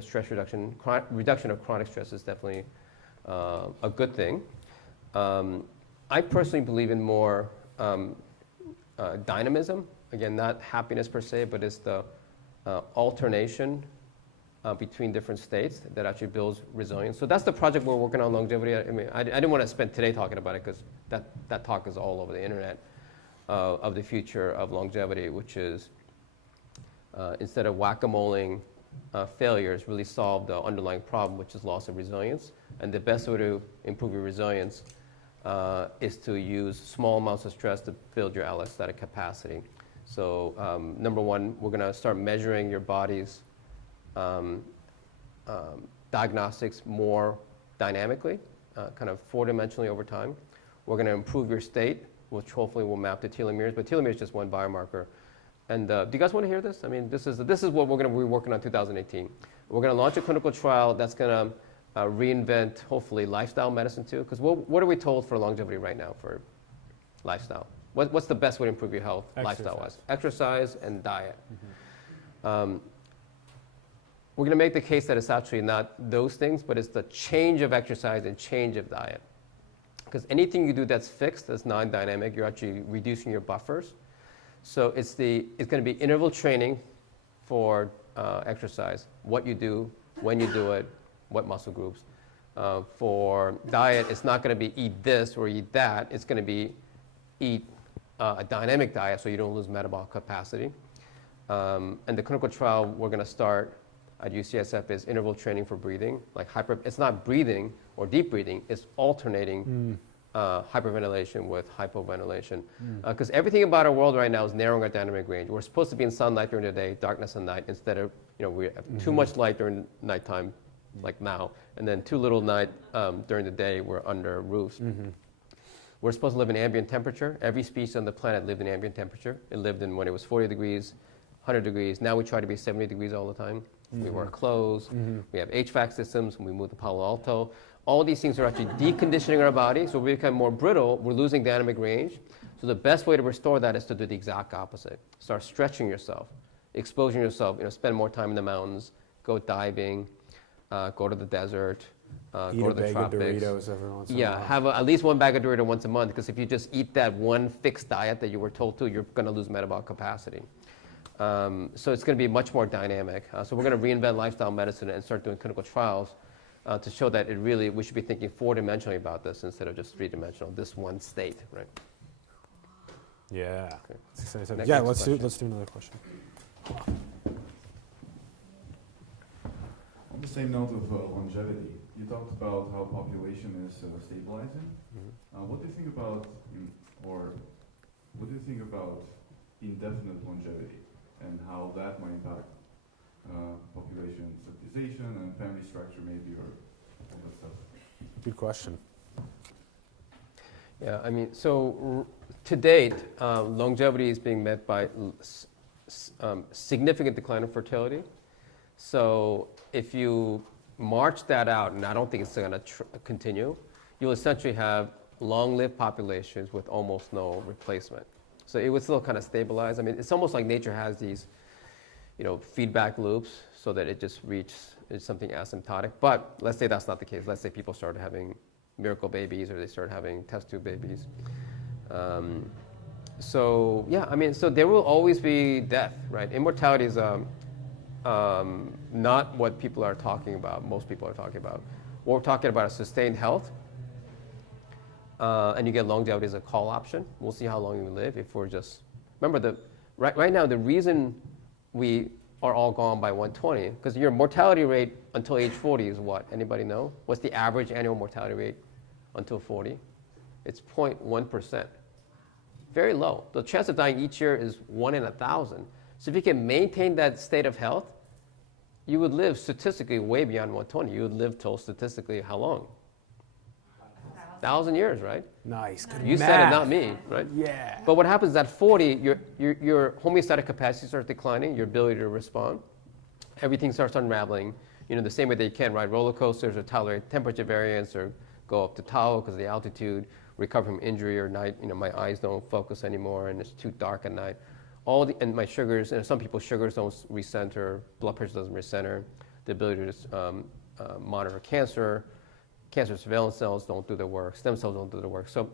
Stress reduction, reduction of chronic stress is definitely a good thing. I personally believe in more dynamism. Again, not happiness per se, but it's the alternation between different states that actually builds resilience. So that's the project we're working on, longevity. I mean, I didn't want to spend today talking about it because that talk is all over the internet, of the future of longevity, which is instead of whack-a-moling failures, really solve the underlying problem, which is loss of resilience. And the best way to improve your resilience is to use small amounts of stress to build your allostatic capacity. So number one, we're going to start measuring your body's diagnostics more dynamically, kind of four-dimensionally over time. We're going to improve your state, which hopefully will map to telomeres, but telomere is just one biomarker. And do you guys want to hear this? I mean, this is what we're going to be working on 2018. We're going to launch a clinical trial that's going to reinvent, hopefully, lifestyle medicine too. Because what are we told for longevity right now for lifestyle? What's the best way to improve your health lifestyle-wise? Exercise and diet. We're going to make the case that it's actually not those things, but it's the change of exercise and change of diet. Because anything you do that's fixed, that's non-dynamic, you're actually reducing your buffers. So it's going to be interval training for exercise, what you do, when you do it, what muscle groups. For diet, it's not going to be eat this or eat that. It's going to be eat a dynamic diet so you don't lose metabolic capacity. And the clinical trial we're going to start at UCSF is interval training for breathing. It's not breathing or deep breathing, it's alternating hyperventilation with hypoventilation. Because everything about our world right now is narrowing our dynamic range. We're supposed to be in sunlight during the day, darkness at night, instead of, we have too much light during nighttime, like now, and then too little night during the day, we're under roofs. We're supposed to live in ambient temperature. Every species on the planet lived in ambient temperature. It lived in when it was 40 degrees, 100 degrees. Now we try to be 70 degrees all the time. We wear clothes. We have HVAC systems. We move to Palo Alto. All these things are actually deconditioning our body. So we become more brittle. We're losing dynamic range. So the best way to restore that is to do the exact opposite. Start stretching yourself, exposing yourself. Spend more time in the mountains. Go diving. Go to the desert. Eat go a to the bag tropics. of Doritos every once in a Yeah, while. have at least one bag of Dorito once a month, because if you just eat that one fixed diet that you were told to, you're going to lose metabolic capacity. So it's going to be much more dynamic. So we're going to reinvent lifestyle medicine and start doing clinical trials to show that we should be thinking four-dimensionally about this instead of just three-dimensional, this one state, right? Yeah. Okay. Let's Next do another question. On the same note of longevity, you talked about how population is stabilizing. What do you think about, indefinite longevity and how that might impact population stabilization and family structure, maybe, or all that stuff? Good question. Yeah, I mean, so to date, longevity is being met by significant decline of fertility. So if you march that out, and I don't think it's going to continue, you'll essentially have long-lived populations with almost no replacement. So it would still kind of stabilize. I mean, it's almost like nature has these, feedback loops so that it just reaches something asymptotic. But let's say that's not the case. Let's say people started having miracle babies or they started having test tube babies. So there will always be death, right? Immortality is not what people are talking about, most people are talking about. What we're talking about is sustained health. And you get longevity as a call option. We'll see how long you live if we're just... Remember, right now, the reason we are all gone by 120, because your mortality rate until age 40 is what? Anybody know? What's the average annual mortality rate until 40? It's 0.1%. Very low. The chance of dying each year is 1 in 1,000. So if you can maintain that state of health, you would live statistically way beyond 120. You would live till statistically how long? 1,000 years, right? Nice. Good You math. said it, not me, right? Yeah. But what happens at 40, your homeostatic capacity starts declining, your ability to respond. Everything starts unraveling, the same way they can ride roller coasters or tolerate temperature variance or go up to Tao because of the altitude, recover from injury or night, my eyes don't focus anymore and it's too dark at night. And my sugars, some people's sugars don't recenter, blood pressure doesn't recenter, the ability to monitor cancer surveillance cells don't do their work, stem cells don't do their work. So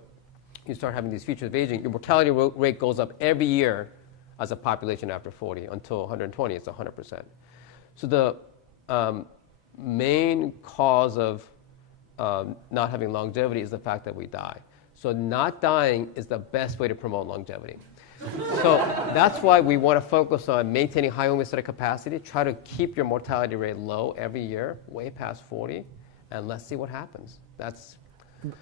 you start having these features of aging, your mortality rate goes up every year as a population after 40 until 120, it's 100%. So main cause of not having longevity is the fact that we die. So not dying is the best way to promote longevity. So that's why we want to focus on maintaining high homeostatic capacity, try to keep your mortality rate low every year, way past 40, and let's see what happens.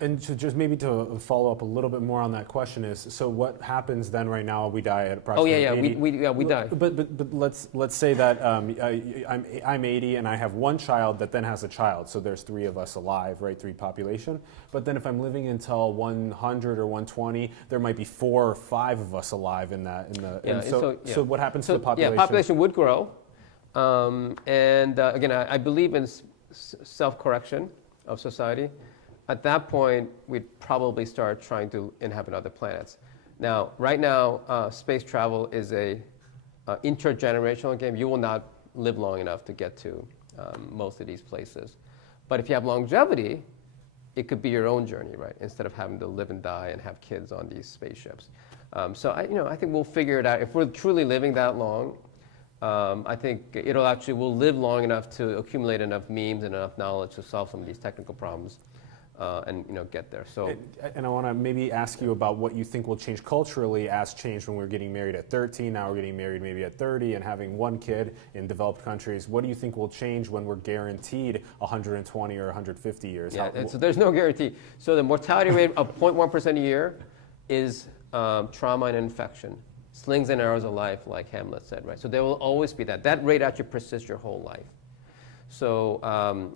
And to just maybe to follow up a little bit more on that question is, so what happens then right now? We die at approximately 80. We die. But let's say that I'm 80 and I have one child that then has a child. So there's 3 of us alive, right? 3 population. But then if I'm living until 100 or 120, there might be 4 or 5 of us alive in that. So what happens to the population? Yeah, population would grow. Again, I believe in self-correction of society. At that point, we'd probably start trying to inhabit other planets. Now, right now, space travel is a intergenerational game. You will not live long enough to get to most of these places. But if you have longevity, it could be your own journey, right? Instead of having to live and die and have kids on these spaceships. I think we'll figure it out. If we're truly living that long, I think we'll live long enough to accumulate enough memes and enough knowledge to solve some of these technical problems. And get there. So, and I want to maybe ask you about what you think will change culturally as changed when we were getting married at 13. Now we're getting married maybe at 30 and having one kid in developed countries. What do you think will change when we're guaranteed 120 or 150 years? Yeah, so there's no guarantee. So the mortality rate of 0.1% a year is trauma and infection. Slings and arrows of life, like Hamlet said, right? So there will always be that. That rate actually persists your whole life. So.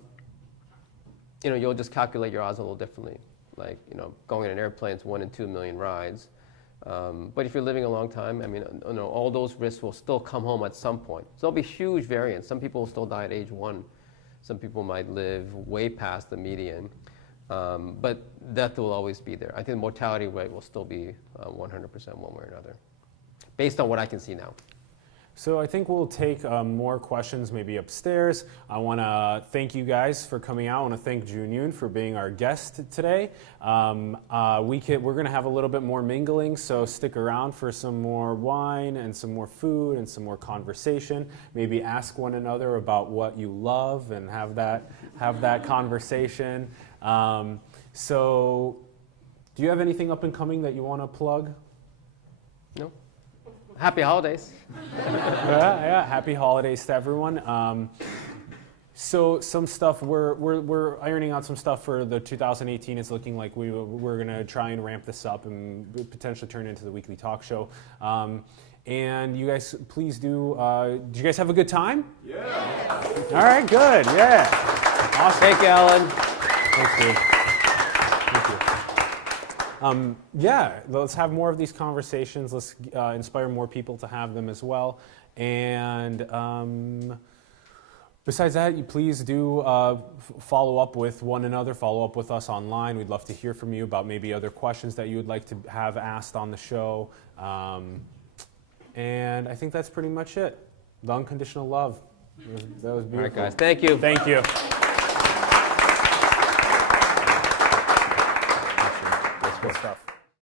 You'll just calculate your odds a little differently. Like, going in an airplane is 1 in 2 million rides. But if you're living a long time, all those risks will still come home at some point. So there'll be huge variance. Some people will still die at age 1. Some people might live way past the median. But death will always be there. I think the mortality rate will still be 100% one way or another, based on what I can see now. So I think we'll take more questions maybe upstairs. I want to thank you guys for coming out. I want to thank Joon Yun for being our guest today. We're going to have a little bit more mingling, so stick around for some more wine and some more food and some more conversation. Maybe ask one another about what you love and have that conversation. So do you have anything up and coming that you want to plug? No. Happy holidays. Yeah, happy holidays to everyone. So some stuff, we're ironing out some stuff for the 2018. It's looking like we're going to try and ramp this up and potentially turn it into the weekly talk show. And you guys, please did you guys have a good time? Yeah. All right, good, yeah. Awesome. Thank you, Alan. Thanks, dude. Thank you. Let's have more of these conversations. Let's inspire more people to have them as well. And besides that, you please do follow up with one another, follow up with us online. We'd love to hear from you about maybe other questions that you would like to have asked on the show. And I think that's pretty much it. The unconditional love. That was beautiful. All right, guys. Thank you. Thank you. That's good stuff.